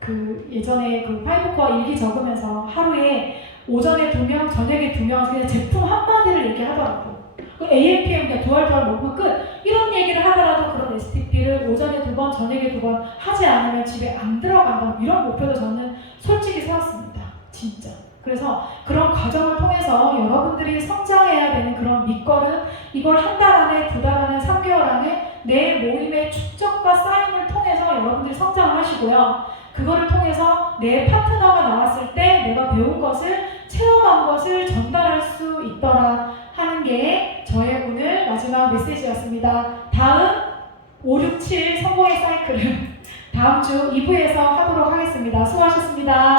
그 예전에 그 5코어 일기 적으면서 하루에 오전에 2명, 저녁에 2명 그냥 제품 한마디를 얘기하더라고. 그 AMPM 그냥 두알 먹으면 끝. 이런 얘기를 하더라도 그런 STP를 오전에 2번, 저녁에 2번 하지 않으면 집에 안 들어간다. 이런 목표도 저는 솔직히 세웠습니다. 진짜. 그래서 그런 과정을 통해서 여러분들이 성장해야 되는 그런 밑거름, 이걸 한 달 안에, 2달 안에, 3개월 안에 내 모임의 축적과 쌓임을 통해서 여러분들이 성장을 하시고요. 그거를 통해서 내 파트너가 나왔을 때 내가 배운 것을, 체험한 것을 전달할 수 있더라 하는 게 저의 오늘 마지막 메시지였습니다. 다음 5, 6, 7 성공의 사이클을 다음 주 2부에서 하도록 하겠습니다. 수고하셨습니다.